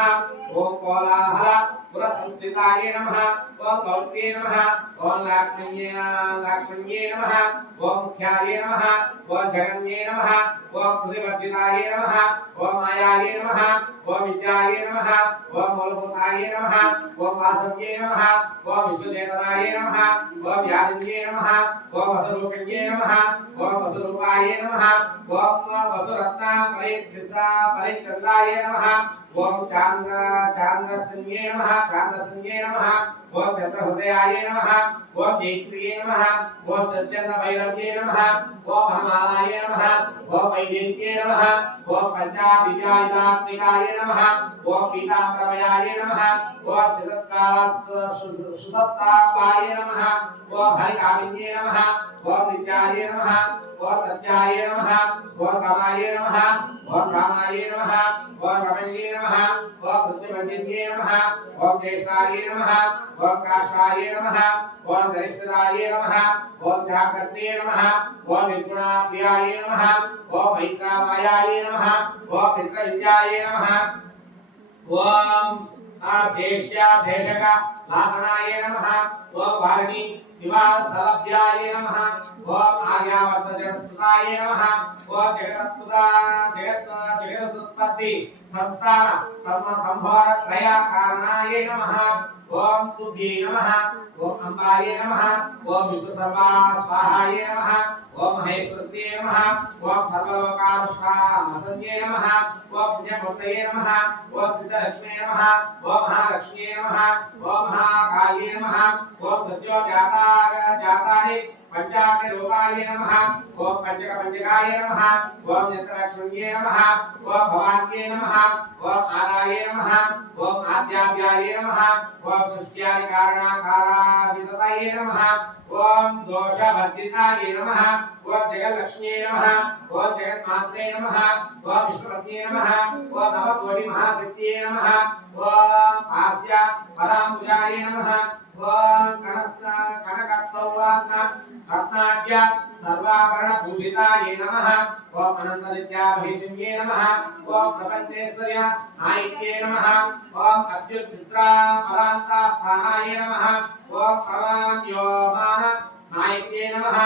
ओम कोलाहल पुरसंस्थिताय नमः ओम गौत्ये नमः ओम लाक्ष्मण्ये नमः ओम मुख्याय नमः ओम जगन्ये नमः ओम प्रतिवर्तिताय नमः ओम मायाय नमः ओम विद्याय नमः ओम मूलभूताय नमः ओम वासव्ये नमः ओम विश्वचेतनाय नमः ओम यादिन्ये नमः ओम वसुरूपिण्ये नमः ओम वसुरूपाय नमः ओम वसुरत्ना परिचन्द्राय नमः ओम चांद्रसंज्ञे नमः चांद्रसंज्ञे नमः ओम चंद्रहृदयाय नमः ओम जैत्रिये नमः ओम सच्चंद्रभैरव्ये नमः ओम हनुमानाय नमः ओम वैजयन्त्ये नमः ओम पंचादिव्यायुधात्मिकाय नमः ओम पीताम्बरमयाय नमः ओम सुसप्तापाय नमः ओम हरिकामिन्ये नमः ओम नित्याय नमः ओम तत्याय नमः ओम रामाय नमः ओम रामाय नमः ओम रमण्ये नमः ओम पृथ्वीवन्द्ये नमः ओम ज्येष्ठाय नमः ओम काष्ठाय नमः ओम धरिष्ठदाय नमः ओम शाकर्ते नमः ओम निर्गुणाप्रियाय नमः ओम मैत्रामायाय नमः ओम मित्रविद्याय नमः ओम शेषक लासनाय नमः ओम वारिणी शिवा सलभ्याय नमः ओम आर्यावर्त जगत्सुताय नमः ओम जगदुत्पत्ति संस्थान संहार त्रय कारणाय नमः ओम तुभ्ये नमः ओम अंबाय नमः ओम विष्णुसर्वा स्वाहाय नमः ओम महेश्वरते नमः ओम सर्वलोकानुष्ठानसंज्ञे नमः ओम पुण्यमूर्तये नमः ओम सिद्धलक्ष्म्ये नमः ओम महालक्ष्म्ये नमः ओम महाकाल्ये नमः ओम सत्यो जाताहि पंचाग्नि रूपाय नमः ओम पंचकाय नमः ओम नेत्रलक्ष्म्ये नमः ओम भवान्ये नमः ओम आदाय नमः ओम आद्याद्याय नमः ओम सृष्ट्यादि कारणाकारावितताय नमः ओम दोषवर्जिताय नमः ओम जगल्लक्ष्म्ये नमः ओम जगन्मात्रे नमः ओम विष्णुपत्न्ये नमः ओम नवकोटि महाशक्त्यै नमः ओम आस्य पदाम्बुजाय नमः ओम कनकसौवात्न रत्नाढ्य सर्वाभरण भूषिताय नमः ओम अनन्तनित्याभीषण्ये नमः ओम प्रपञ्चेश्वर्य नायिके नमः ओम अत्युत्चित्रा परान्ता स्थानाय नमः ओम प्रवाम्योमान नायिके नमः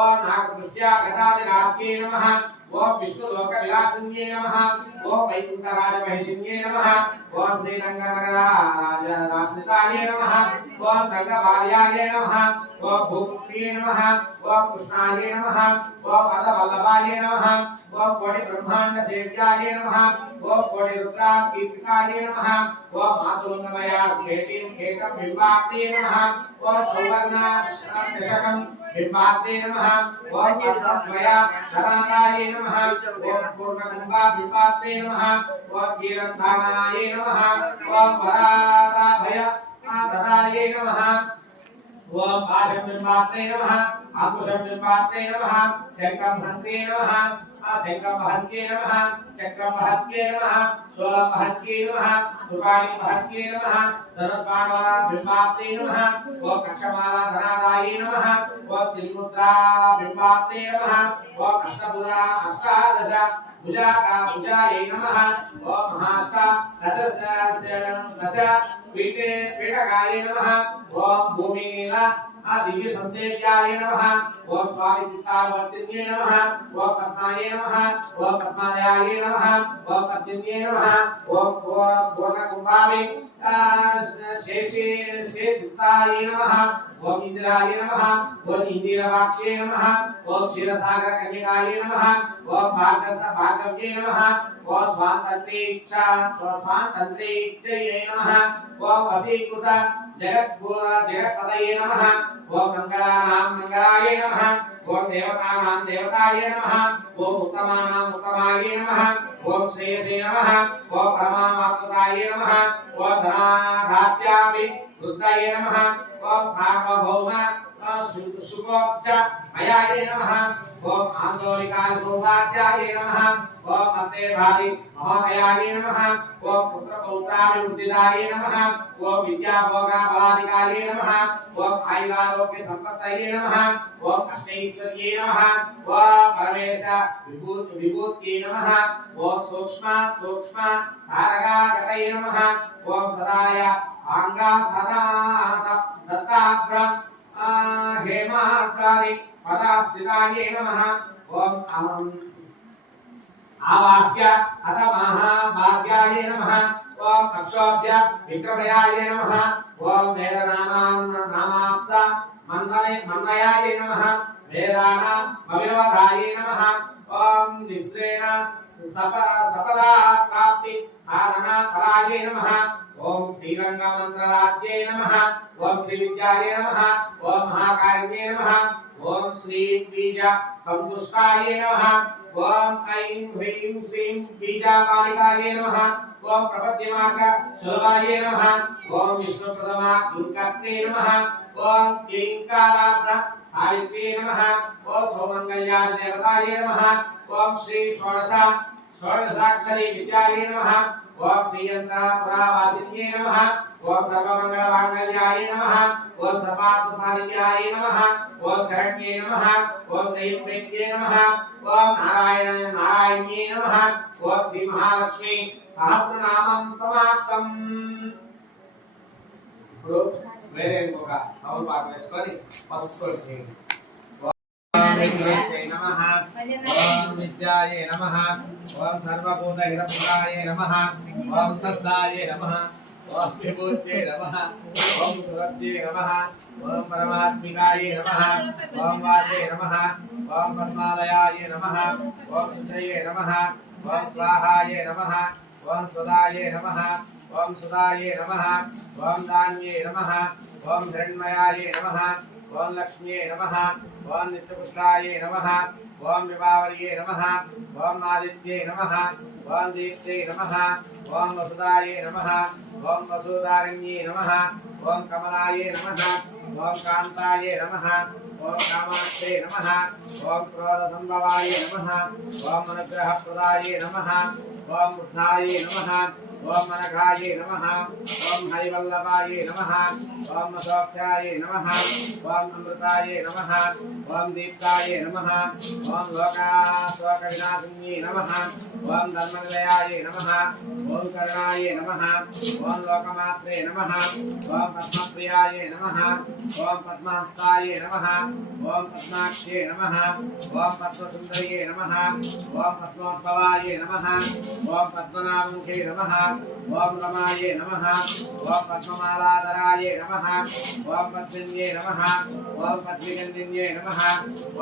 ओम नागदृष्ट्या गदादिराज्ञे नमः ओम विष्णुलोकविलासिन्ये नमः ओम वैकुण्ठराजमहिषिन्ये नमः ओम श्रीरङ्गनगराराजराश्रिताय नमः ओम रङ्गभार्याय नमः ओम भूपुत्र्ये नमः ओम कृष्णाय नमः ओम पदवल्लभाय नमः ओम कोटिब्रह्माण्डसेव्याय नमः ओम कोटिरुद्राकीर्तिताय नमः ओम मातुलङ्गमयार्घेटीं बिम्बात्रे नमः ओम सौवर्णचषकं बिम्बात्रे नमः ओम पद्मद्वया धनादाय नमः ओम पूर्णकुम्भा बिम्बात्रे नमः ओम कीरन्धानाय नमः ओम वरादाभय ददाय नमः ओम आशं बिंबात्रे नमः आकुशं बिंबात्रे नमः शंखं हन्त्रे नमः शंखं महत्ये नमः चक्रं महत्ये नमः शूलं महत्ये नमः कृपाणि महत्ये नमः धनुर्बाणा बिंबात्रे नमः ओम कक्षमाला धनादाये नमः ओम चिन्मुद्रा बिंबात्रे नमः ओम अष्टभुजा अष्टादश भुजायै नमः ओम महाष्टा दश पीठकाय नमः ओम भूमिनीला दिव्य संसेव्याय नमः ओम स्वामी चित्तावर्तिन्ये नमः ओम पद्माय नमः ओम पद्मालयाय नमः ओम पद्मिन्ये नमः ओम पूर्णकुंभावे शेषे चित्ताय नमः ओम इंदिराय नमः ओम इंदिराक्षे नमः ओम क्षीरसागर कन्यकाय नमः ओम भागव्ये नमः ओम स्वातंत्रे इच्छये नमः ओम वशीकृत जगत्पतये नमः ओम मंगलानां मंगलाय नमः ओम देवतानां देवताय नमः ओम उत्तमानां उत्तमाय नमः ओम श्रेयसे नमः ओम परमात्मताय नमः ओम धनाधात्यापि वृद्धाय नमः ओम सार्वभौम शुभोच्च अयाय नमः ओम आंदोलिकाय सौभाग्याय नमः ओम मतेभादि महामयाय नमः ओम पुत्रपौत्राभिवृद्धिदाय नमः ओम विद्याभोगाबलाधिकाये नमः ओम आयुरारोग्य संपत्तये नमः ओम अष्टैश्वर्ये नमः ओम परमेश विभूत्यै नमः ओम सूक्ष्म तारकागतये नमः ओम सदाय आंगा सदा दत्ताग्र हेमाग्रादि पदास्थिताये नमः ओम आवाह्य अथ महाभाग्याय नमः ओम अक्षोभ्य विक्रमयाय नमः ओम वेदनामाप्स मन्वयाय नमः वेदानाम् अविरोधाय नमः ओम निःश्रेण सपदा प्राप्ति साधना फलाय नमः ओम श्रीरंग मंत्रराज्ये नमः ओम श्री विद्याय नमः ओम महाकारिण्ये नमः ओम श्री बीज संतुष्टाय नमः ओम ऐं ह्रीं श्रीं बीजापालिकाय नमः ओम प्रपद्यमार्ग सुलभाय नमः ओम विष्णुप्रदमा दुर्गात्रे नमः ओम क्लींकारार्ध सावित्रे नमः ओम सौमंगल्या देवताय नमः ओम श्री षोडशाक्षरी विद्याय नमः ओम श्रीयंत्र पुरावासिन्ये नमः ओम सर्वमंगलमांगल्याय नमः ओम सर्वार्थसाधिकाय नमः ओम शरण्ये नमः ओम त्रयंबके नमः ओम नारायण्ये नमः ओम श्री महालक्ष्मी सहस्रनामं समाप्तम् ఇప్పుడు వేరే ఇంకొక నవల పాట వేసుకొని ఫస్ట్ చేయండి ओम नमः ओम विद्याय नमः ओम सर्वभूतहितप्रदाय नमः ओम सद्दाय नमः ओम विभूते नमः ओम सुरत्ये नमः ओम परमात्मिकाय नमः ओम वाजे नमः ओम पद्मालयाय नमः ओम सिद्धये नमः ओम स्वाहाय नमः ओम सदाय नमः ओम सुदाय नमः ओम दान्ये नमः ओम हिरण्मयाय नमः ओम लक्ष्म्ये नमः ओम नित्यपुष्टाय नमः ओम विभावर्ये नमः ओम आदित्ये नमः ओम दीप्ते नमः ओम वसुदाय नमः ओम वसुदारण्ये नमः ओम कमलाय नमः ओम कांताय नमः ओम कामाक्षे नमः ओम क्रोधसंभवाय नमः ओम अनुग्रहप्रदाय नमः ओम बुद्धाय नमः ओम मनघाय नमः ओम हरिवल्लभाय नमः ओम सौख्याय नमः ओम अमृताय नमः ओम दीप्ताय नमः ओम लोकाशोकविनाशिन्ये नमः ओम धर्मनिलयाय नमः ओम करुणाय नमः ओम लोकमात्रे नमः ओम पद्मप्रियाय नमः ओम पद्महस्ताय नमः ओम पद्माक्षे नमः ओम पद्मसुन्दर्ये नमः ओम पद्मोद्भवाय नमः ओम पद्मनाभमुखे नमः ओम रमाय नमः ओम पद्ममालाधराय नमः ओम पद्मिन्ये नमः ओम पद्मिगन्धिन्ये नमः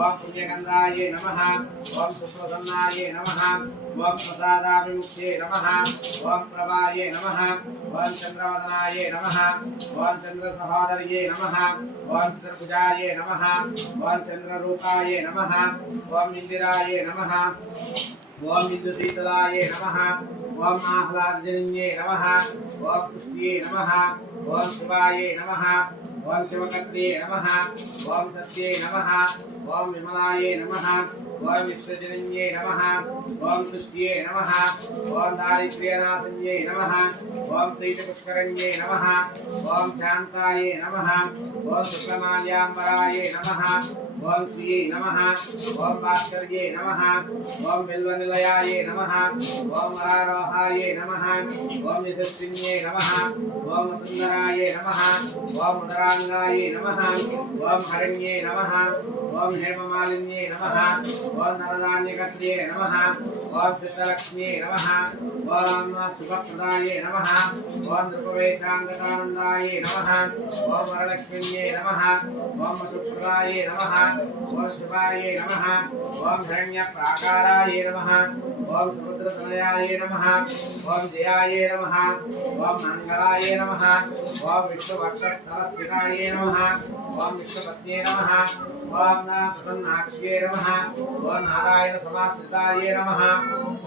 ओम पुण्यगन्धाय नमः ओम सुप्रसन्नाय नमः ओम प्रसादाभिमुख्ये नमः ओम प्रभाय नमः ओम चन्द्रवदनाय नमः ओम चन्द्रसहोदर्ये नमः ओम चतुर्भुजाय नमः ओम चन्द्ररूपाय नमः ओम इंदिराय नमः ओम इंदुशीतलाय नमः ओम आह्लादजन्ये नमः ओम पुष्ट्ये नमः ओम शिवाय नमः ఓం శివకత్రే నమః ఓం సత్యే నమః ఓం విమలాయే నమః ఓం విశ్వజనన్యే నమః ఓం తుష్ట్యే నమః ఓం దారిద్ర్యనాశన్యే నమః ఓం ప్రీతిపుష్కరణ్యే నమః ఓం శాంతాయే నమః ఓం శుక్లమాల్యాంబరాయే నమః ఓం శ్రీయే నమః ఓం భాస్కర్యే నమః ఓం బిల్వనిలయాయే నమః ఓం వరారోహాయే నమః ఓం యశస్విన్యే నమః ఓం సుందరాయే నమః ఓం ఉదరాంగాయే నమః ఓం హరణ్యే నమః ఓం హేమమాలిన్యే నమః ఓం నరదాన్యకత్రే నమః ఓం సిద్ధలక్ష్మ్యే నమః ఓం శుభప్రదాయే నమః ఓం నృపవేశాంగతానందాయే నమః ఓం వరలక్ష్మ్యే నమః ఓం వసుప్రదాయే నమః ఓం శివాయే నమః ఓం హిరణ్యప్రాకారాయే నమః ఓం సముద్రతనయాయే నమః ఓం జయాయే నమః ఓం మంగళాయే నమః ఓం విష్ణువక్షస్థలస్థితాయే నమః ఓం విష్ణుపత్న్యే నమః ఓం ప్రసన్నాక్ష్యే నమః ఓం నారాయణ సమాశ్రితాయే నమః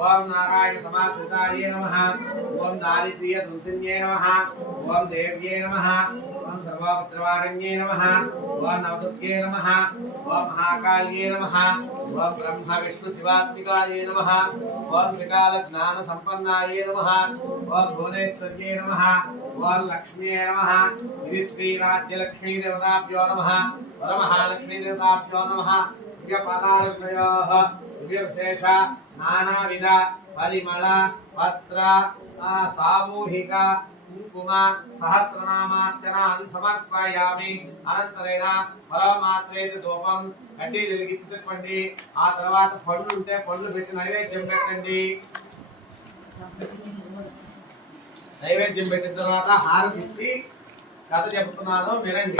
ఓం నారాయణ సమాశ్రితాయే నమః ఓం దారిద్ర్య దుంసిన్యే నమః ఓం దేవ్యే నమః ఓం సర్వపుత్రవారణ్యే నమః ఓం నవదుర్గే నమః ఓం మహాకాళ్యే నమః ఓం బ్రహ్మ విష్ణు శివాత్మికాయే నమః ఓం త్రికాల జ్ఞాన సంపన్నాయే నమః ఓం భువనేశ్వర్యే నమః ఓం లక్ష్మ్యే నమః ఇది శ్రీ రాజ్యలక్ష్మీ దేవతాభ్యో నమః వరమహాలక్ష్మీ దేవతాభ్యో నమః దివ్యపదార్థయోః దివ్యవిశేష నానావిధ పరిమళ పత్ర సామూహిక కుంకుమ సహస్రనామార్చనాన్ని సమర్పయామి. అనంతరేణ పరమాత్రేత ధూపం కట్టి వెలిగించుకోండి. ఆ తర్వాత పళ్ళు ఉంటే పళ్ళు పెట్టి నైవేద్యం పెట్టండి. నైవేద్యం పెట్టిన తర్వాత హారతి ఇచ్చి కథ చెప్తున్నాను వినండి.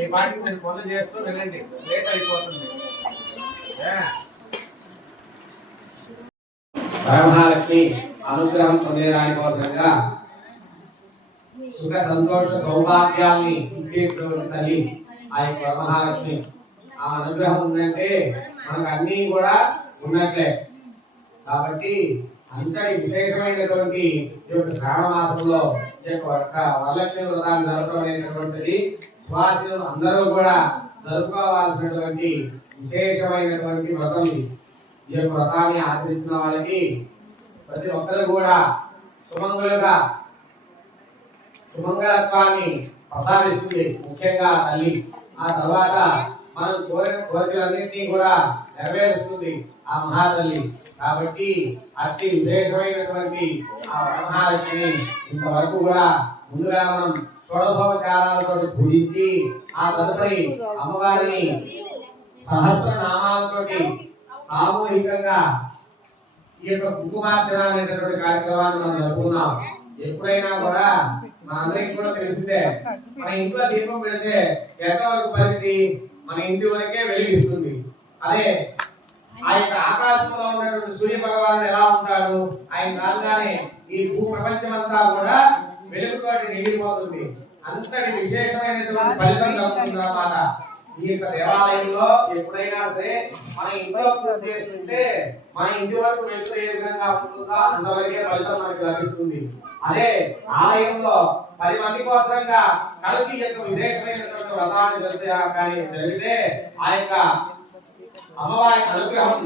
ఈ పాటికి నేను పనులు చేస్తూ వినండి, లేట్ అయిపోతుంది. పరమహాలక్ష్మి అనుగ్రహం పొందేదాని కోసంగా సుఖ సంతోష సౌభాగ్యాల్ని ఇచ్చేటువంటి తల్లి ఆ యొక్క పరమహాలక్ష్మి. ఆ అనుగ్రహం ఉందంటే మనకు అన్నీ కూడా ఉన్నట్లే. కాబట్టి అంతటి విశేషమైనటువంటి ఈ యొక్క శ్రావణ మాసంలో ఈ యొక్క వరలక్ష్మి వ్రతాన్ని జరపడం అనేటటువంటిది సువాసిలు అందరూ కూడా జరుపుకోవాల్సినటువంటి విశేషమైనటువంటి వ్రతం. ఈ యొక్క వ్రతాన్ని ఆచరించిన వాళ్ళకి ప్రతి ఒక్కరు కూడా సుమంగళత్వాన్ని ప్రసాదిస్తుంది, ముఖ్యంగా తల్లి. ఆ తర్వాత మనం కోరిన కోరికలన్నింటినీ కూడా నెరవేరుస్తుంది ఆ మహాతల్లి. కాబట్టి అతి విశేషమైనటువంటి ఆ మహాలక్ష్మిని ఇంతవరకు కూడా ముందుగా మనం షోడశోపచారాలతో పూజించి ఆ తదుపరి అమ్మవారిని సహస్రనామాలతోటి సామూహికంగా ఈ యొక్క కుంకుమార్చన అనేటటువంటి కార్యక్రమాన్ని మనం జరుపుకున్నాం. ఎప్పుడైనా కూడా మనందరికీ కూడా తెలిసిందే, మన ఇంట్లో దీపం పెడితే ఎంతవరకు పరిమితి, మన ఇంటి వరకే వెలిగిస్తుంది. అదే ఆ యొక్క ఆకాశంలో ఉన్నటువంటి సూర్య భగవానుడు ఎలా ఉంటాడు, ఆయన రాగానే ఈ భూ ప్రపంచం అంతా కూడా వెలుగుతోటి నిండిపోతుంది. అంతటి విశేషమైనటువంటి ఫలితం దక్కుతుంది అన్నమాట. ఈ యొక్క దేవాలయంలో ఎప్పుడైనా సరే మన ఇంట్లో పూజ చేస్తుంటే మన ఇంటి వరకు వెళ్తూ ఏ విధంగా ఉంటుందో అంతవరకే ఫలితం మనకు లభిస్తుంది. అదే ఆలయంలో 10 మంది కోసంగా కలిసి యొక్క విశేషమైనటువంటి వ్రతాన్ని జరిగితే ఆ యొక్క అమ్మవారి అనుగ్రహం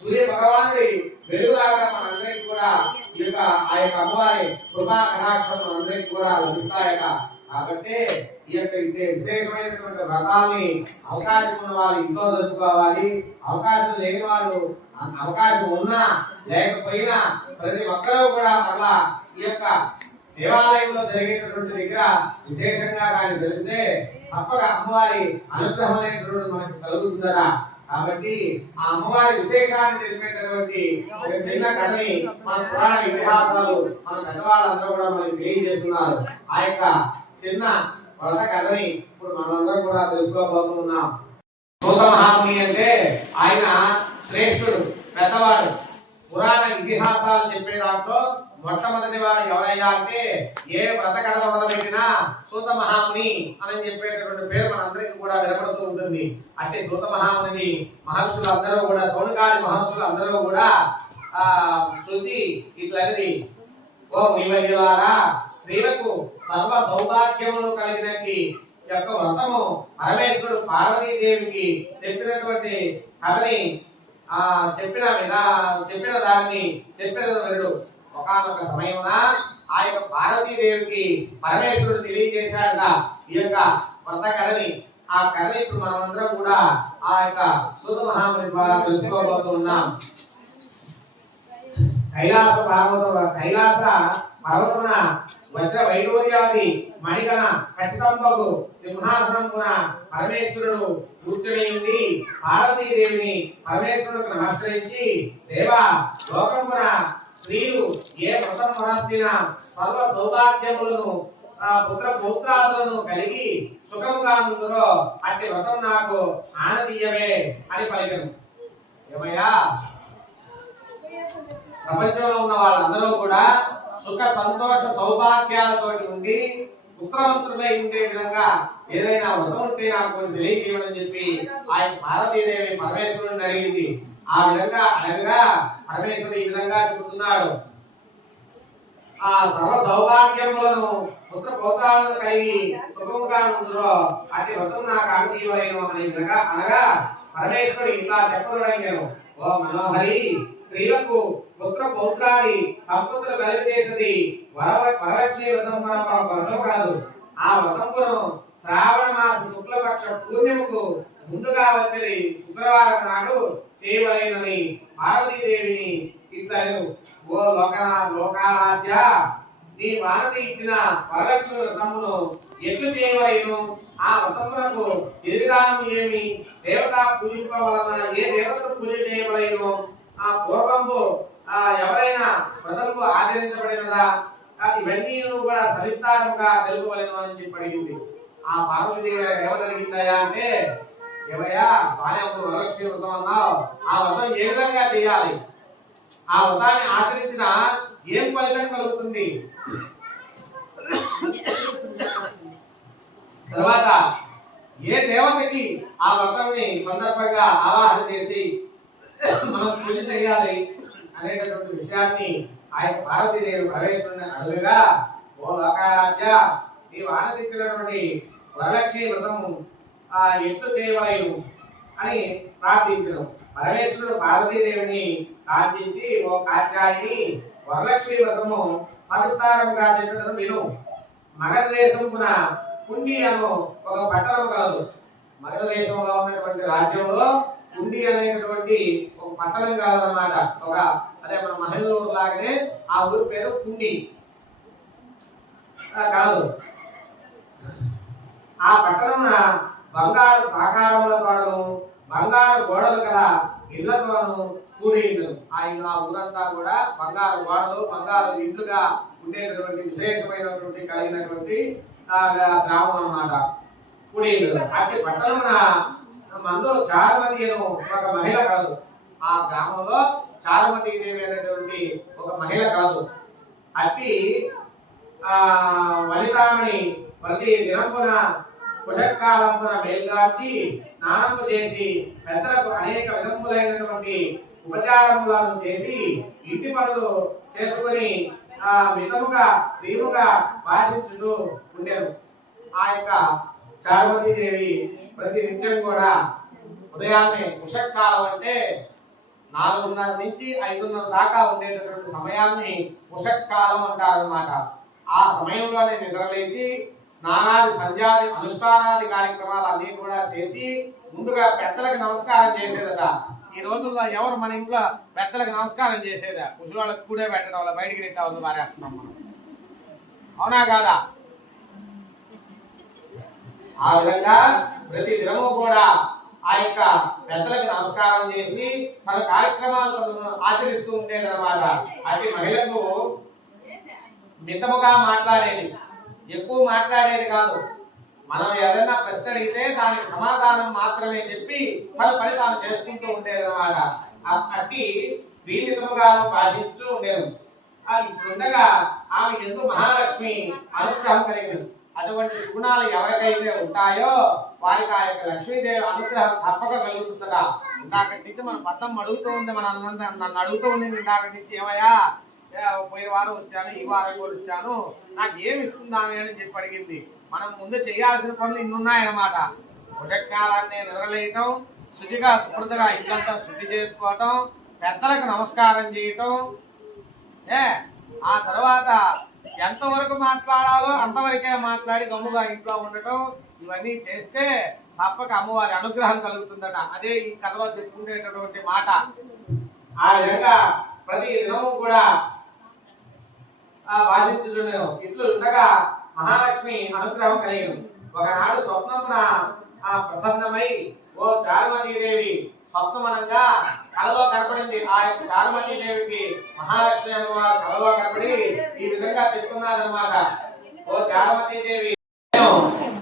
సూర్య భగవానుడి వెలుగులాగా మనందరికీ కూడా ఈ యొక్క ఆ యొక్క అమ్మవారి కృపా కటాక్షం మనందరికీ కూడా లభిస్తాయట. కాబట్టి ఈ యొక్క విశేషమైనటువంటి వ్రతాన్ని అవకాశం ఉన్న వాళ్ళు ఇంట్లో జరుపుకోవాలి. అవకాశం లేని వాళ్ళు అవకాశం ఉన్నా లేకపోయినా ప్రతి ఒక్కరూ కూడా మళ్ళా ఈ యొక్క దేవాలయంలో జరిగేటటువంటి దగ్గర విశేషంగా కానీ జరిగితే తప్పక అమ్మవారి అనుగ్రహం అనేటటువంటి మనకు కలుగుతుందరా. కాబట్టి ఆ అమ్మవారి విశేషాన్ని తెలిపేటటువంటి ఒక చిన్న కథని మన పురాణ ఇతిహాసాలు మన పెద్దవాళ్ళందరూ కూడా మనకి తెలియజేస్తున్నారు. ఆ యొక్క చిన్న వ్రత కథని ఇప్పుడు మనందరం కూడా తెలుసుకోబోతున్నాం. సూత మహాముని అంటే ఆయన శ్రేష్ఠుడు, పెద్దవాడు. పురాణ ఇతిహాసాలు చెప్పే దాంట్లో మొట్టమొదటి వాడు ఎవరయ్యా అంటే ఏ వ్రత కథ మొదలుపెట్టినా సూత మహాముని అని చెప్పేటటువంటి పేరు మనందరికీ కూడా వినపడుతూ ఉంటుంది. అంటే సూత మహాముని మహర్షులు అందరూ కూడా, సౌనకాది మహర్షులు అందరూ కూడా చూసి ఇట్లది, ఓ మునివర్యులారా, స్త్రీలకు సర్వ సౌభాగ్యములు కలిగినట్టి యొక్క వ్రతము పరమేశ్వరుడు పార్వతీదేవికి చెప్పినటువంటి కథని చెప్పిన దాన్ని చెప్పేదడు. ఒకానొక సమయమున ఆ యొక్క పార్వతీదేవికి పరమేశ్వరుడు తెలియజేశాడట ఈ యొక్క వ్రత కథని. ఆ కథని ఇప్పుడు మనమందరం కూడా ఆ యొక్క సూత మహాముని ద్వారా తెలుసుకోబోతున్నాం. కైలాస పర్వతమున వజ్ర వైడూర్యాది మణిగణ ఖచ్చితంబకు సింహాసనమున పరమేశ్వరుడు కూర్చుని ఉండి పార్వతీదేవిని పరమేశ్వరుడికి నమస్కరించి, దేవా, లోకమున స్త్రీలు ఏ వ్రతం మొదలెట్టిన సర్వ సౌభాగ్యములను పుత్ర పౌత్రాదులను కలిగి సుఖముగా ఉందరో అట్టి వ్రతం నాకు ఆనదీయవే అని పలికను. ఏమయ్యా, ప్రపంచంలో ఉన్న వాళ్ళందరూ కూడా సుఖ సంతోష సౌభాగ్యాలతో ఉండి పుత్రవంతుడై ఉండే విధంగా ఏదైనా వ్రతం ఉంటే నాకు తెలియజేయమని చెప్పి ఆయన పార్వతీదేవి పరమేశ్వరుడిని అడిగింది. ఆ విధంగా అడగగా పరమేశ్వరుడు ఈ విధంగా చెబుతున్నాడు, ఆ సర్వ సౌభాగ్యములను పుత్ర పౌత్రాలను కలిగి సుఖముగా ఉందరో అట్టి వ్రతం నాకు ఆనదీయవలేను అనే విధంగా అనగా పరమేశ్వరుడు ఇట్లా చెప్పదొడగాను, ఓ మనోహరి, స్త్రీలకు పుత్ర పౌత్రాది సంపత్తులు కలిగజేసేది వరలక్ష్మి వ్రతం వ్రతం కాదు. ఆ వ్రతమును శ్రావణ మాస శుక్లపక్ష పూర్ణిమకు ముందుగా వచ్చేది శుక్రవారం నాడు చేయవలేనని పార్వతీదేవిని ఇతను, ఓ లోకారాధ్య, నీ వానతి ఇచ్చిన వరలక్ష్మి వ్రతమును ఎట్లు చేయవలేను? ఆ వ్రతమునకు ఎదురుదానం ఏమి? దేవత పూజింపవలన ఏ దేవతను పూజ చేయవలేను? ఆ పూర్వంబు ఎవరైనా వ్రతము ఆచరించబడినదా? ఇవన్నీ కూడా సవిస్తారంగా తెలుపవలేను అని చెప్పి అడిగింది. ఆ పార్వతీదేవి ఎవరు అడిగిందయా అంటే, ఏమయ్యా, బాగా వరలక్ష్మి వ్రతం అన్నావు, ఆ వ్రతం ఏ విధంగా చేయాలి? ఆ వ్రతాన్ని ఆచరించిన ఏం ఫలితం కలుగుతుంది? తర్వాత ఏ దేవతకి ఆ వ్రతాన్ని సందర్భంగా ఆవాహన చేసి మనం పూజ చేయాలి అనేటటువంటి విషయాన్ని ఆయన పార్వతీదేవి పరమేశ్వరుని అడుగుగా, ఓ లోకారాధ్య, నీవు ఆనందించినటువంటి వరలక్ష్మి వ్రతము ఎట్లు చేయవలేను అని ప్రార్థించను. పరమేశ్వరుడు పార్వతీదేవిని ప్రార్థించి, ఓ కాత్యాయిని, వరలక్ష్మి వ్రతము సవిస్తారంగా చెప్పేదను విను. మగధ దేశమున కుండి అను ఒక పట్టణం కలదు. మగధ దేశంలో ఉన్నటువంటి రాజ్యంలో కుండి అనేటటువంటి ఒక పట్టణం కలదన్నమాట. అదే మన మహల్లూరు లాగానే ఆ ఊరి పేరు కుండి కలదు. ఆ పట్టణం బంగారు ప్రాకారములతోను బంగారు గోడలు గల ఇళ్లతోనూ కూడి ఉండదు. ఆ ఊరంతా కూడా బంగారు గోడలు బంగారు ఇళ్లుగా ఉండేటటువంటి విశేషమైనటువంటి కలిగినటువంటి గ్రామం అన్నమాట. కూడి ఉండదు. అట్టి పట్టణమున మందు చారుమతి అను ఒక మహిళ కలదు. ఆ గ్రామంలో చారుమతి దేవి అనేటువంటి ఒక మహిళ కలదు. అట్టి వనితామణి ప్రతి దినమున కుషకాలంపున మేల్గార్చి స్నానము చేసి పెద్దలకు అనేక విధములైనటువంటి ఉపచారములను చేసి ఇంటి పనులు చేసుకుని మితముగా ప్రియుగా భాషించుతూ ఉండేను. ఆ యొక్క చారుమతి దేవి ప్రతి నిత్యం కూడా ఉదయాన్నే ఉషకాలం అంటే 4:30 నుంచి 5:30 దాకా ఉండేటటువంటి సమయాన్ని ఉషకాలం అంటారన్నమాట. ఆ సమయంలోనే నిద్రలేచి స్నానాది సంధ్యాది అనుష్ఠానాది కార్యక్రమాలు అన్ని కూడా చేసి ముందుగా పెద్దలకు నమస్కారం చేసేదట. ఈ రోజుల్లో ఎవరు మన ఇంట్లో పెద్దలకు నమస్కారం చేసేదా? ముసలివాళ్ళకి కూడే పెట్టడం వల్ల బయటికి నెట్టా ఉంది మారేస్తున్నాం మనం, అవునా కాదా? ఆ విధంగా ప్రతి దినము కూడా ఆ యొక్క పెద్దలకు నమస్కారం చేసి తన కార్యక్రమాలు ఆచరిస్తూ ఉండేదన్నమాట. అటు మహిళకు మితముగా మాట్లాడేది, ఎక్కువ మాట్లాడేది కాదు. మనం ఏదైనా ప్రశ్న అడిగితే దానికి సమాధానం మాత్రమే చెప్పి తన పని తాను చేసుకుంటూ ఉండేదన్నమాట. అట్టి వీమితముగా భాషిస్తూ ఉండేది. ఇప్పుడుండగా ఆమె ఎంతో మహాలక్ష్మి అనుగ్రహం కలిగింది. అటువంటి సుగుణాలు ఎవరికైతే ఉంటాయో వారికి ఆ యొక్క లక్ష్మీదేవి అనుగ్రహం తప్పక కలుగుతుందట. ఇందాకటి నుంచి మన పద్దం అడుగుతూ ఉంది, నన్ను అడుగుతూ ఉండింది ఇందాకటి నుంచి, ఏమయ్యా పోయిన వారం వచ్చాను, ఈ వారం కూడా వచ్చాను, నాకు ఏమి ఇస్తుందామే అని చెప్పి అడిగింది. మనం ముందు చేయాల్సిన పనులు ఇన్ని ఉన్నాయన్నమాట. ఉదయకాలాన్ని నిద్రలేయటం, శుచిగా శుభ్రతగా ఇల్లంతా శుద్ధి చేసుకోవటం, పెద్దలకు నమస్కారం చేయటం, ఆ తర్వాత ఎంతవరకు మాట్లాడాలో అంతవరకే మాట్లాడి గమ్ముగా ఇంట్లో ఉండటం, ఇవన్నీ చేస్తే తప్పక అమ్మవారి అనుగ్రహం కలుగుతుందట. అదే ఈ కథలో చెప్పుకునేటటువంటి మాట. ఆ విధంగా ప్రతి దినము కూడా భాషించుచుండెను. ఇట్లు ఉండగా మహాలక్ష్మి అనుగ్రహం కలిగను. ఒకనాడు స్వప్నమున ప్రసన్నమై ఓ చారుమతీదేవి, స్వప్నమనంగా కలలో కనపడింది. ఆ యొక్క చారుమతీదేవికి మహాలక్ష్మి అమ్మవారు కలలో కనపడి ఈ విధంగా చెప్తున్నారన్నమాట. ఓ చారుమతీదేవి, నేను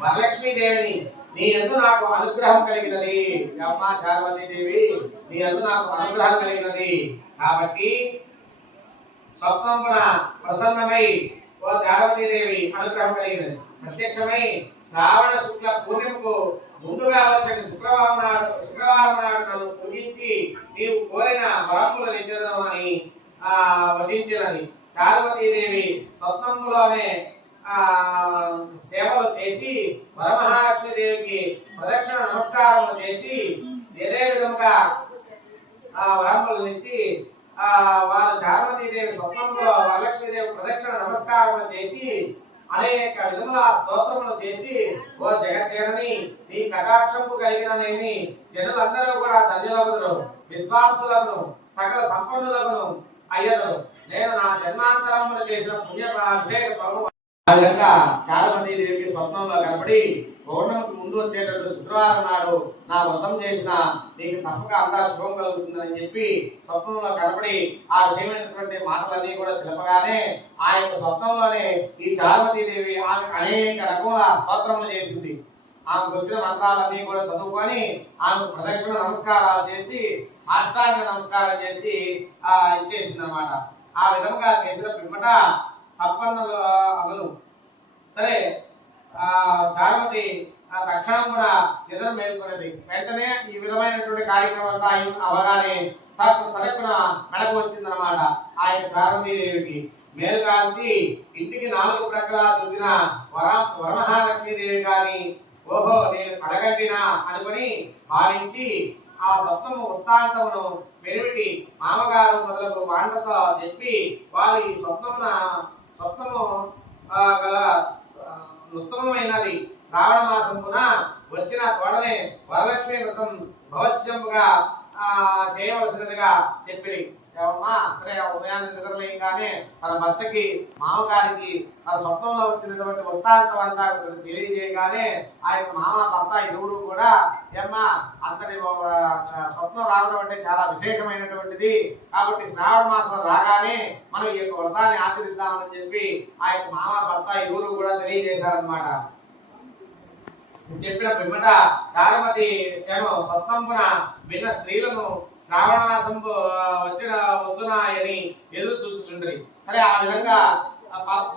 వరలక్ష్మీదేవిని, నీ యందు నాకు అనుగ్రహం కలిగినది. అమ్మ చారుమతీదేవి, నీ యందు నాకు అనుగ్రహం కలిగినది కాబట్టి స్వప్నమున ప్రసన్నమై ఓ చారుమతీదేవి అనుగ్రహం కలిగినది. ప్రత్యక్షమై శ్రావణ శుక్ల పూర్ణిమకు ముందుగా వచ్చే శుక్రవారం నాడు నన్ను పూజించి నీవు కోరిన వరములు నిచ్చదను అని వచించినది. చారుమతీదేవి స్వప్నంలోనే సేవలు చేసి వరమహాలక్ష్మీదేవికి ప్రదక్షిణ నమస్కారములు చేసి ఇదే విధంగా వరములు నుంచి వారు చారుమతీదేవి స్వప్నంలో వరలక్ష్మీదేవి ప్రదక్షిణ నమస్కారములు చేసి అనేక విధముల స్తోత్రములు చేసి ఓ జగజ్జనని, నీ కటాక్షము కలిగిన నేని జనులందరూ కూడా ధన్యులగుదురు, విద్వాంసులను సకల సంపన్నులను అయ్యరు. నేను నా జన్మాంతరములు చేసిన పుణ్యాభిషేక ప్రభు. ఆ విధంగా చారుమతీదేవికి స్వప్నంలో కనపడి పౌర్ణమికి ముందు వచ్చేటటువంటి శుక్రవారం నాడు నా వ్రతం చేసిన నీకు తప్పక అంతా శుభం కలుగుతుందని చెప్పి స్వప్నంలో కనపడి ఆ విషయమైనటువంటి మాటలన్నీ కూడా తెలపగానే ఆ యొక్క స్వప్నంలోనే ఈ చారుమతీదేవి ఆమె అనేక రకముల స్తోత్రములు చేసింది. ఆమెకు వచ్చిన మంత్రాలన్నీ కూడా చదువుకొని ఆమె ప్రదక్షిణ నమస్కారాలు చేసి సాష్టాంగ నమస్కారం చేసి ఇచ్చేసింది అనమాట. ఆ విధంగా చేసిన పిమ్మట సంపన్నులు అగరు. సరే, చారుమతి తక్షణమున నిద్ర మేల్కొనేది. వెంటనే ఈ విధమైనటువంటి కార్యక్రమం అంతా అవగానే తరపున మెడకు వచ్చిందనమాట. ఆ యొక్క చారుమతీదేవికి మేలు కాల్చి ఇంటికి 4 ప్రక్కల చూసిన వరమహాలక్ష్మీదేవి గాని ఓహో నేను కలగంటినా అనుకుని భావించి ఆ సప్తము వృత్తాంతమును పెరిమిటి మామగారు మొదలగు వాండ్రతో చెప్పి వారు ఈ స్వప్నము గల ఉత్తమమైనది శ్రావణ మాసమున వచ్చిన తోడనే వరలక్ష్మి వ్రతం భవశ్యముగా చేయవలసినదిగా చెప్పింది. సరే, ఉదయాన్నే నిద్రలేయంగానే తన భర్తకి మామగారికి తన స్వప్నంలో వచ్చినటువంటి వృత్తాంతం అంతా తెలియజేయగానే ఆ యొక్క మామ భర్త ఇరువురు కూడా ఏమ్మా అంతటి స్వప్నం రావడం అంటే చాలా విశేషమైనటువంటిది కాబట్టి శ్రావణ మాసం రాగానే మనం ఈ యొక్క వ్రతాన్ని ఆచరిద్దామని చెప్పి ఆ యొక్క మామ భర్త ఇరువురు కూడా తెలియజేశారనమాట. చెప్పిన పిమ్మట చారుమతి ఏమో స్వప్నంపున విన్న స్త్రీలను శ్రావణ మాసం వచ్చునాయని ఎదురు చూస్తుండ్రి. సరే, ఆ విధంగా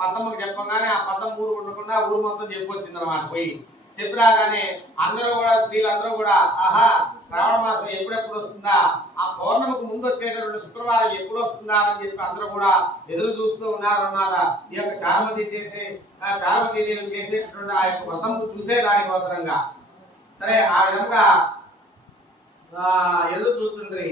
పద్దమ్మకి చెప్పగానే ఆ పద్దం ఊరు ఉండకుండా ఊరు మొత్తం చెప్పొచ్చింది అనమాట. పోయి చెప్పిరాగానే అందరూ కూడా స్త్రీలందరూ కూడా ఆహా శ్రావణ మాసం ఎప్పుడెప్పుడు వస్తుందా, ఆ పౌర్ణమికి ముందు వచ్చేటటువంటి శుక్రవారం ఎప్పుడు వస్తుందా అని చెప్పి అందరూ కూడా ఎదురు చూస్తూ ఉన్నారన్నమాట. ఈ యొక్క చారుమతీదేవి చేసేటటువంటి ఆ యొక్క వ్రతం చూసే దానికోసరంగా. సరే, ఆ విధంగా ఎదురు చూస్తుండ్రి.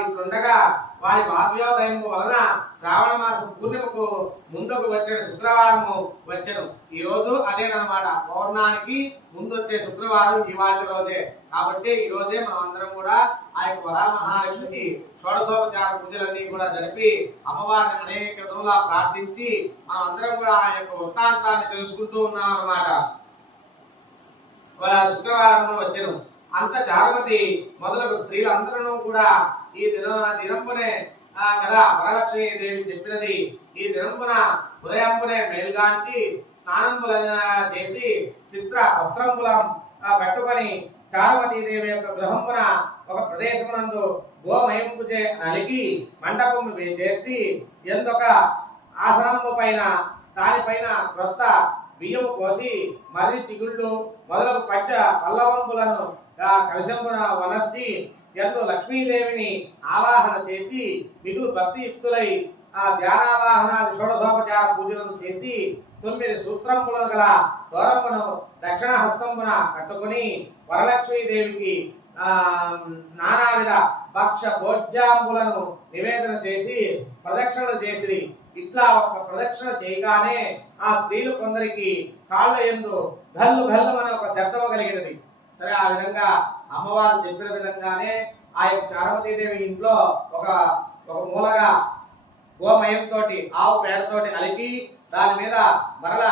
ఇట్లుండగా వారి భాగ్యోదయం వలన శ్రావణ మాసం పూర్ణిమకు ముందుకు వచ్చే శుక్రవారము వచ్చెను. ఈ రోజు అదేనమాట, పౌర్ణానికి ముందు వచ్చే శుక్రవారం ఇవాళ రోజే. కాబట్టి ఈ రోజే మనం అందరం కూడా ఆ యొక్క వరమహాలక్ష్మికి షోడశోపచార పూజలన్నీ కూడా జరిపి అమ్మవారిని అనేక విధములా ప్రార్థించి మనం అందరం కూడా ఆ యొక్క వృత్తాంతాన్ని తెలుసుకుంటూ ఉన్నాం అన్నమాట. శుక్రవారం వచ్చెను. అంత చారుమతి మొదలగు స్త్రీలందరూ కూడా ఈ దినంపునే కదా వరలక్ష్మీ దేవి చెప్పినది. ఈ దినంపున ఉదయంపునే మేల్గాంచి స్నానంపుల చేసి చిత్ర వస్త్రంపులం కట్టుకొని చారుమతీదేవి యొక్క గృహంపున ఒక ప్రదేశమునందు గోమయంపు నలిగి మండపము చేర్చి ఎందొక ఆసనము పైన దానిపైన క్రొత్త బియ్యము కోసి మర్రి చిగుళ్ళు మొదలగు పచ్చ పల్లవంపులను కలశంపున వనర్చి ఎందు లక్ష్మీదేవిని ఆవాహన చేసి ఇటు భక్తియుక్తులై ధ్యానావాహనాది షోడశోపచార పూజలను చేసి 9 సూత్రములను గల దూరమును దక్షిణ హస్తంబున కట్టుకుని వరలక్ష్మీదేవికి నానావిధ భక్ష భోజ్యాంబులను నివేదన చేసి ప్రదక్షిణలు చేసిరి. ఇట్లా ఒక ప్రదక్షిణ చేయగానే ఆ స్త్రీలు కొందరికి కాళ్ళ యందు గల్లు గల్లు అనే ఒక శబ్దము కలిగినది. సరే, ఆ విధంగా అమ్మవారు చెప్పిన విధంగానే ఆ యొక్క చారుమతీదేవి ఇంట్లో ఒక మూలగా గోమయంతో ఆవు పేడతోటి అలికి దాని మీద మరల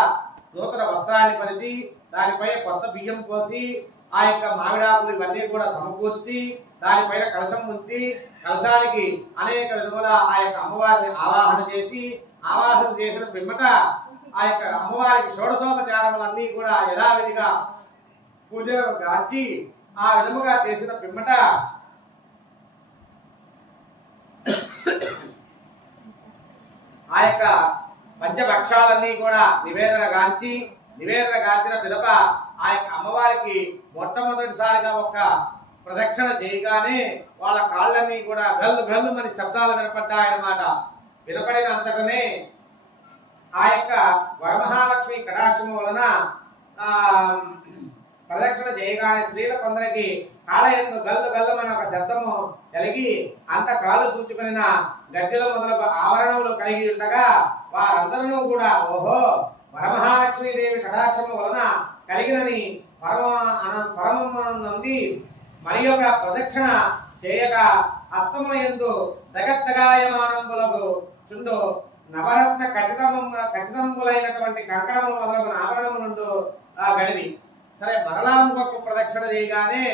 నూతన వస్త్రాన్ని పరిచి దానిపై కొత్త బియ్యం పోసి ఆ యొక్క మామిడాకులు ఇవన్నీ కూడా సమకూర్చి దానిపైన కలశం ఉంచి కలశానికి అనేక విధముల ఆ యొక్క అమ్మవారిని ఆవాహన చేసిన పిమ్మట ఆ యొక్క అమ్మవారికి షోడశోపచారములన్నీ కూడా యథావిధిగా పూజలు గార్చి ఆ విధముగా చేసిన పిమ్మట ఆ యొక్క పంచభక్షాలన్నీ కూడా నివేదన గాంచిన పిదప ఆ యొక్క అమ్మవారికి మొట్టమొదటిసారిగా ఒక ప్రదక్షిణ చేయగానే వాళ్ళ కాళ్ళన్నీ కూడా గల్లు గల్లు అని శబ్దాలు వినపడ్డాయన్నమాట. వినపడినంతటనే ఆ యొక్క వరమహాలక్ష్మి కటాక్షము వలన ప్రదక్షిణ చేయగానే స్త్రీల కొందరికి కాళ్ళ యందు గల్లు గల్లుమని ఒక శబ్దము కలిగి అంత కాళ్ళు చూచుకున్న గజ్జల మొదలగు ఆవరణములు కలిగి ఉండగా వారందరూ కూడా ఓహో వరమహాలక్ష్మీదేవి కటాక్షము వలన కలిగినని పరమనంది మరి యొక్క ప్రదక్షిణ చేయగా హస్తముల యందు దగద్దగాయమానంబులకు చుండు నవరత్న ఖచ్చితములైనటువంటి కంకణములు మొదలగు ఆభరణము నుండు గడిది. సరే, మరలా ఇంకొక ప్రదక్షిణ చేయగానే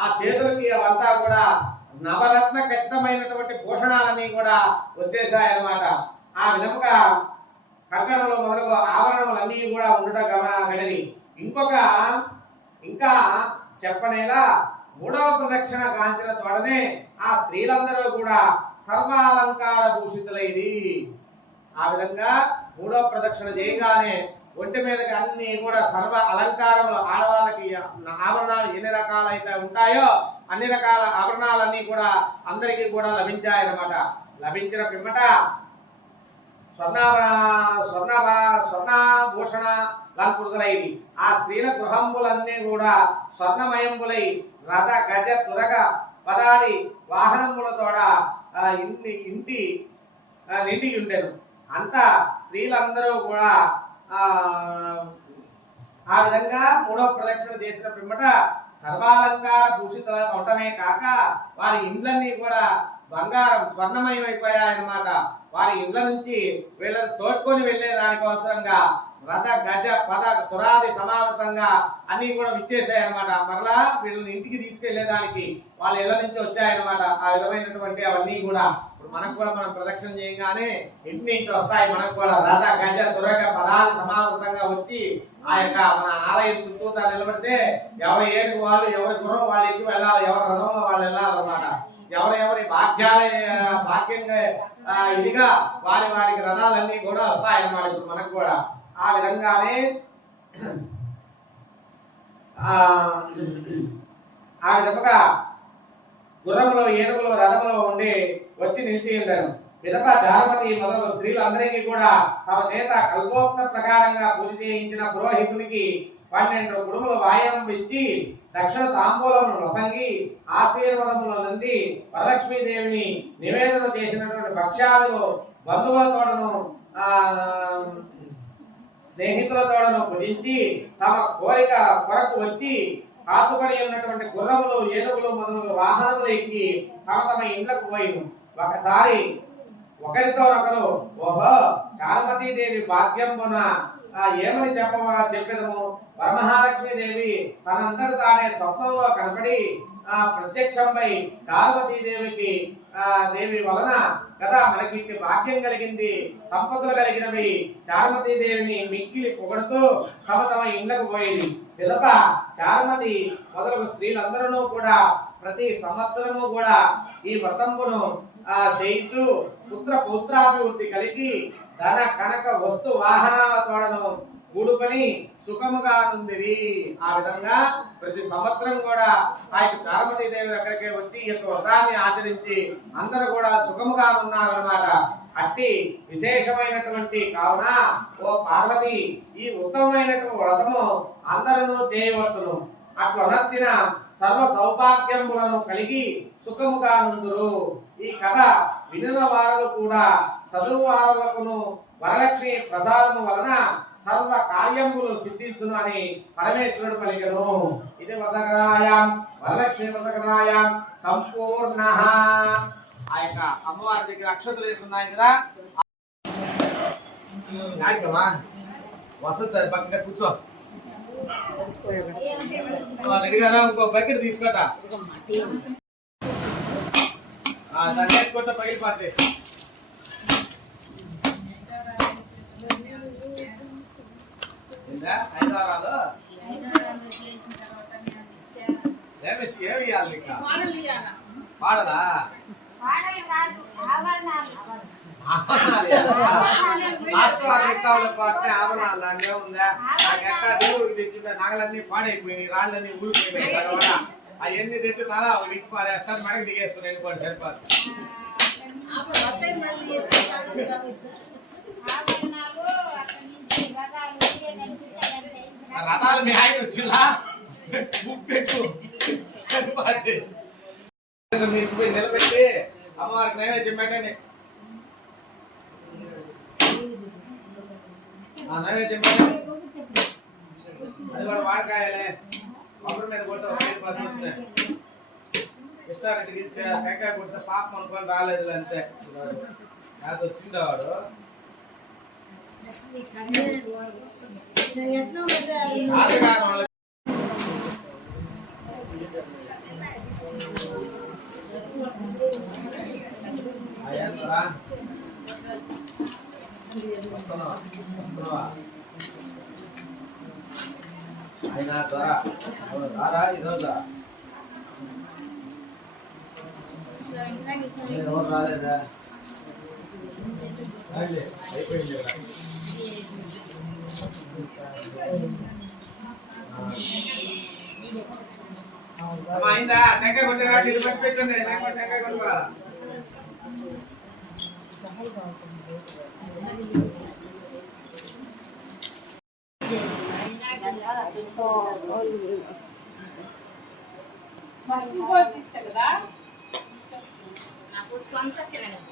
ఆ చేతులకి అవంతా కూడా నవరత్న ఖచ్చితమైనటువంటి భూషణాలన్నీ కూడా వచ్చేసాయన్నమాట. ఆ విధముగా కంకణములు మొదలగు ఆవరణములన్నీ కూడా ఉండటం గమనిది. ఇంకా చెప్పనేలా 3వ ప్రదక్షిణ గాంచిన తోడనే ఆ స్త్రీలందరూ కూడా సర్వాలంకార భూషితులైది. ఆ విధంగా 3వ ప్రదక్షిణ చేయగానే ఒంటి మీదకి అన్ని కూడా సర్వ అలంకారములు ఆడవాళ్ళకి ఆభరణాలు ఎన్ని రకాలైతే ఉంటాయో అన్ని రకాల ఆభరణాలన్నీ కూడా అందరికీ కూడా లభించాయన్నమాట. లభించిన పిమ్మట స్వర్ణభూషణ లంకృతులైది. ఆ స్త్రీల గృహంబులన్నీ కూడా స్వర్ణమయంబులై రథ గజ తురగ పదాది వాహనములతోడ ఇంటి నిండి ఉండెను. అంతా స్త్రీలందరూ కూడా ఆ విధంగా 3వ ప్రదక్షిణ చేసిన పిమ్మట సర్వాలంకార భూషితులు అవటమే కాక వారి ఇండ్లన్నీ కూడా బంగారం స్వర్ణమయమైపోయాయన్నమాట. వారి ఇండ్ల నుంచి వీళ్ళని తోడ్కొని వెళ్లే దానికోసరంగా రథ గజ పద తురాది సమావృతంగా అన్ని కూడా విచ్చేసాయన్నమాట. మరలా వీళ్ళని ఇంటికి తీసుకెళ్లేదానికి వాళ్ళ ఇళ్ల నుంచి వచ్చాయన్నమాట. ఆ విధమైనటువంటి అవన్నీ కూడా ఇప్పుడు మనకు కూడా మనం ప్రదక్షిణ చేయగానే ఇంటి నుంచి వస్తాయి. మనకు కూడా రథ గజ తురగ పదాది సమావృతంగా వచ్చి ఆ యొక్క మన ఆలయం చుట్టూ నిలబడితే ఎవరి ఏడుగు వాళ్ళు ఎవరి గుర్రం వాళ్ళు ఎక్కి వెళ్ళాలి, ఎవరి రథంలో వాళ్ళు వెళ్ళాలన్నమాట. ఎవరెవరి భాగ్యంగా ఇదిగా వారికి రథాలన్నీ కూడా వస్తాయన్నమాట. ఇప్పుడు మనకు కూడా ఆ విధంగానే ఆ విధముగా గుర్రములో ఏనుగులో రథములో ఉండి వచ్చి నిలిచి ఉంటారు. పిదప చారుమతి మొదలు స్త్రీలందరికీ కూడా తమ చేత కల్పోక్త ప్రకారంగా పూజ చేయించిన పురోహితునికి 12 కుడుములు వాయం ఇచ్చి దక్షిణ తాంబూలమును వసంగి ఆశీర్వాదములు నంది వరలక్ష్మీదేవిని నివేదన చేసినటువంటి భక్ష్యాలను బంధువులతోడను స్నేహితులతోడను భుజించి తమ కోరిక కొరకు వచ్చి కాచుకొని ఉన్నటువంటి గుర్రములు ఏనుగులు మొదలగు వాహనములు ఎక్కి తమ ఇండ్లకు పోయిను. ఒకసారి ఒకరితో ఒకరు ఓహో చారుమతీదేవి భాగ్యంబున ఏమని చెప్పేదము. వరమహాలక్ష్మీదేవి తనంతట తానే స్వప్నంలో కనపడి ప్రత్యక్షంపై చారుమతీదేవికి దేవి వలన కదా మనకి భాగ్యం కలిగింది, సంపదలు కలిగినవి. చారుమతీదేవిని మిక్కిలి పొగడుతూ తమ ఇండ్లకు పోయింది. పిదప చారుమతి మొదలగు స్త్రీలందరూ కూడా ప్రతి సంవత్సరము కూడా ఈ వ్రతంబును చేయించు పుత్రాభివృద్ధి కలిగి ధన కనక వస్తు వాహనాల తోడను కూడుకొని సుఖముగా నుందిరి. ఆ విధంగా ప్రతి సంవత్సరం కూడా ఆ యొక్క చారుమతి దేవి దగ్గరికి వచ్చి ఈ యొక్క వ్రతాన్ని ఆచరించి అందరూ కూడా సుఖముగా ఉన్నారన్నమాట. అట్టి విశేషమైనటువంటి కావున ఓ పార్వతి, ఈ ఉత్తమమైనటువంటి వ్రతము అందరూ చేయవచ్చును. అట్లు అనర్చిన సర్వ సౌభాగ్యములను కలిగి సుఖముగా నుందురు. ఈ కథ వినిన వారు కూడా చదువు వారులకును వరలక్ష్మి ప్రసాదము వలన సర్వ కార్యములు సిద్ధించును అని పరమేశ్వరుడు పలికెను. ఇది వ్రతకథాయాం వరలక్ష్మి వ్రతకథాయాం సంపూర్ణ. ఆ యొక్క అమ్మవారి దగ్గర అక్షతలు వేసి ఉన్నాయి కదా, వసంత పక్కన కూర్చో. రెడీగా ఇంకో బకెట్ తీసుకోట, దాన్ని వేసుకుంటా పగిలిపోతే. హైదరాబాద్ ఏమి ఇవ్వాలి ఇంకా పాడలా? లాస్ట్ వారం ఇస్తావుల పాటే ఆభరణాలు దాన్ని ఏముందా? నాకెట్టా దేవుడికి తెచ్చిండే నగలన్నీ పాడైపోయినాయి, రాళ్ళన్నీ ఊడిపోయినాయి. తర్వాత అవన్నీ తెచ్చి తలా ఒకటి ఇచ్చి పారేస్తాను, మెడకి దిగేసుకుని వెళ్ళిపోండి సరిపోతుంది. రథాలు మీ ఆయన వచ్చిలా పెట్టు సరిపోతుంది. నిలబెట్టి అమ్మవారికి నైవేద్యం పెట్టండి. నైవేద్యం పెట్టండి. అది కూడా వాడకాయలే కొబ్బరి మీద కొట్ట రెస్టారెంట్కి ఇచ్చే టెంకాయ కొడితే పాపం అనుకొని రాలేదు అంతే. అది వచ్చిండేవాడు అయినా ద్వారా ఈరోజు ఎవరు రాలేదా? అయిపోయింది. అయిందా? టెంకాయ కొట్టారా? నీళ్ళు పట్టి పెట్టండి. టెంకాయ కొట్టుకోవాలా? నాకు కొంత తినడం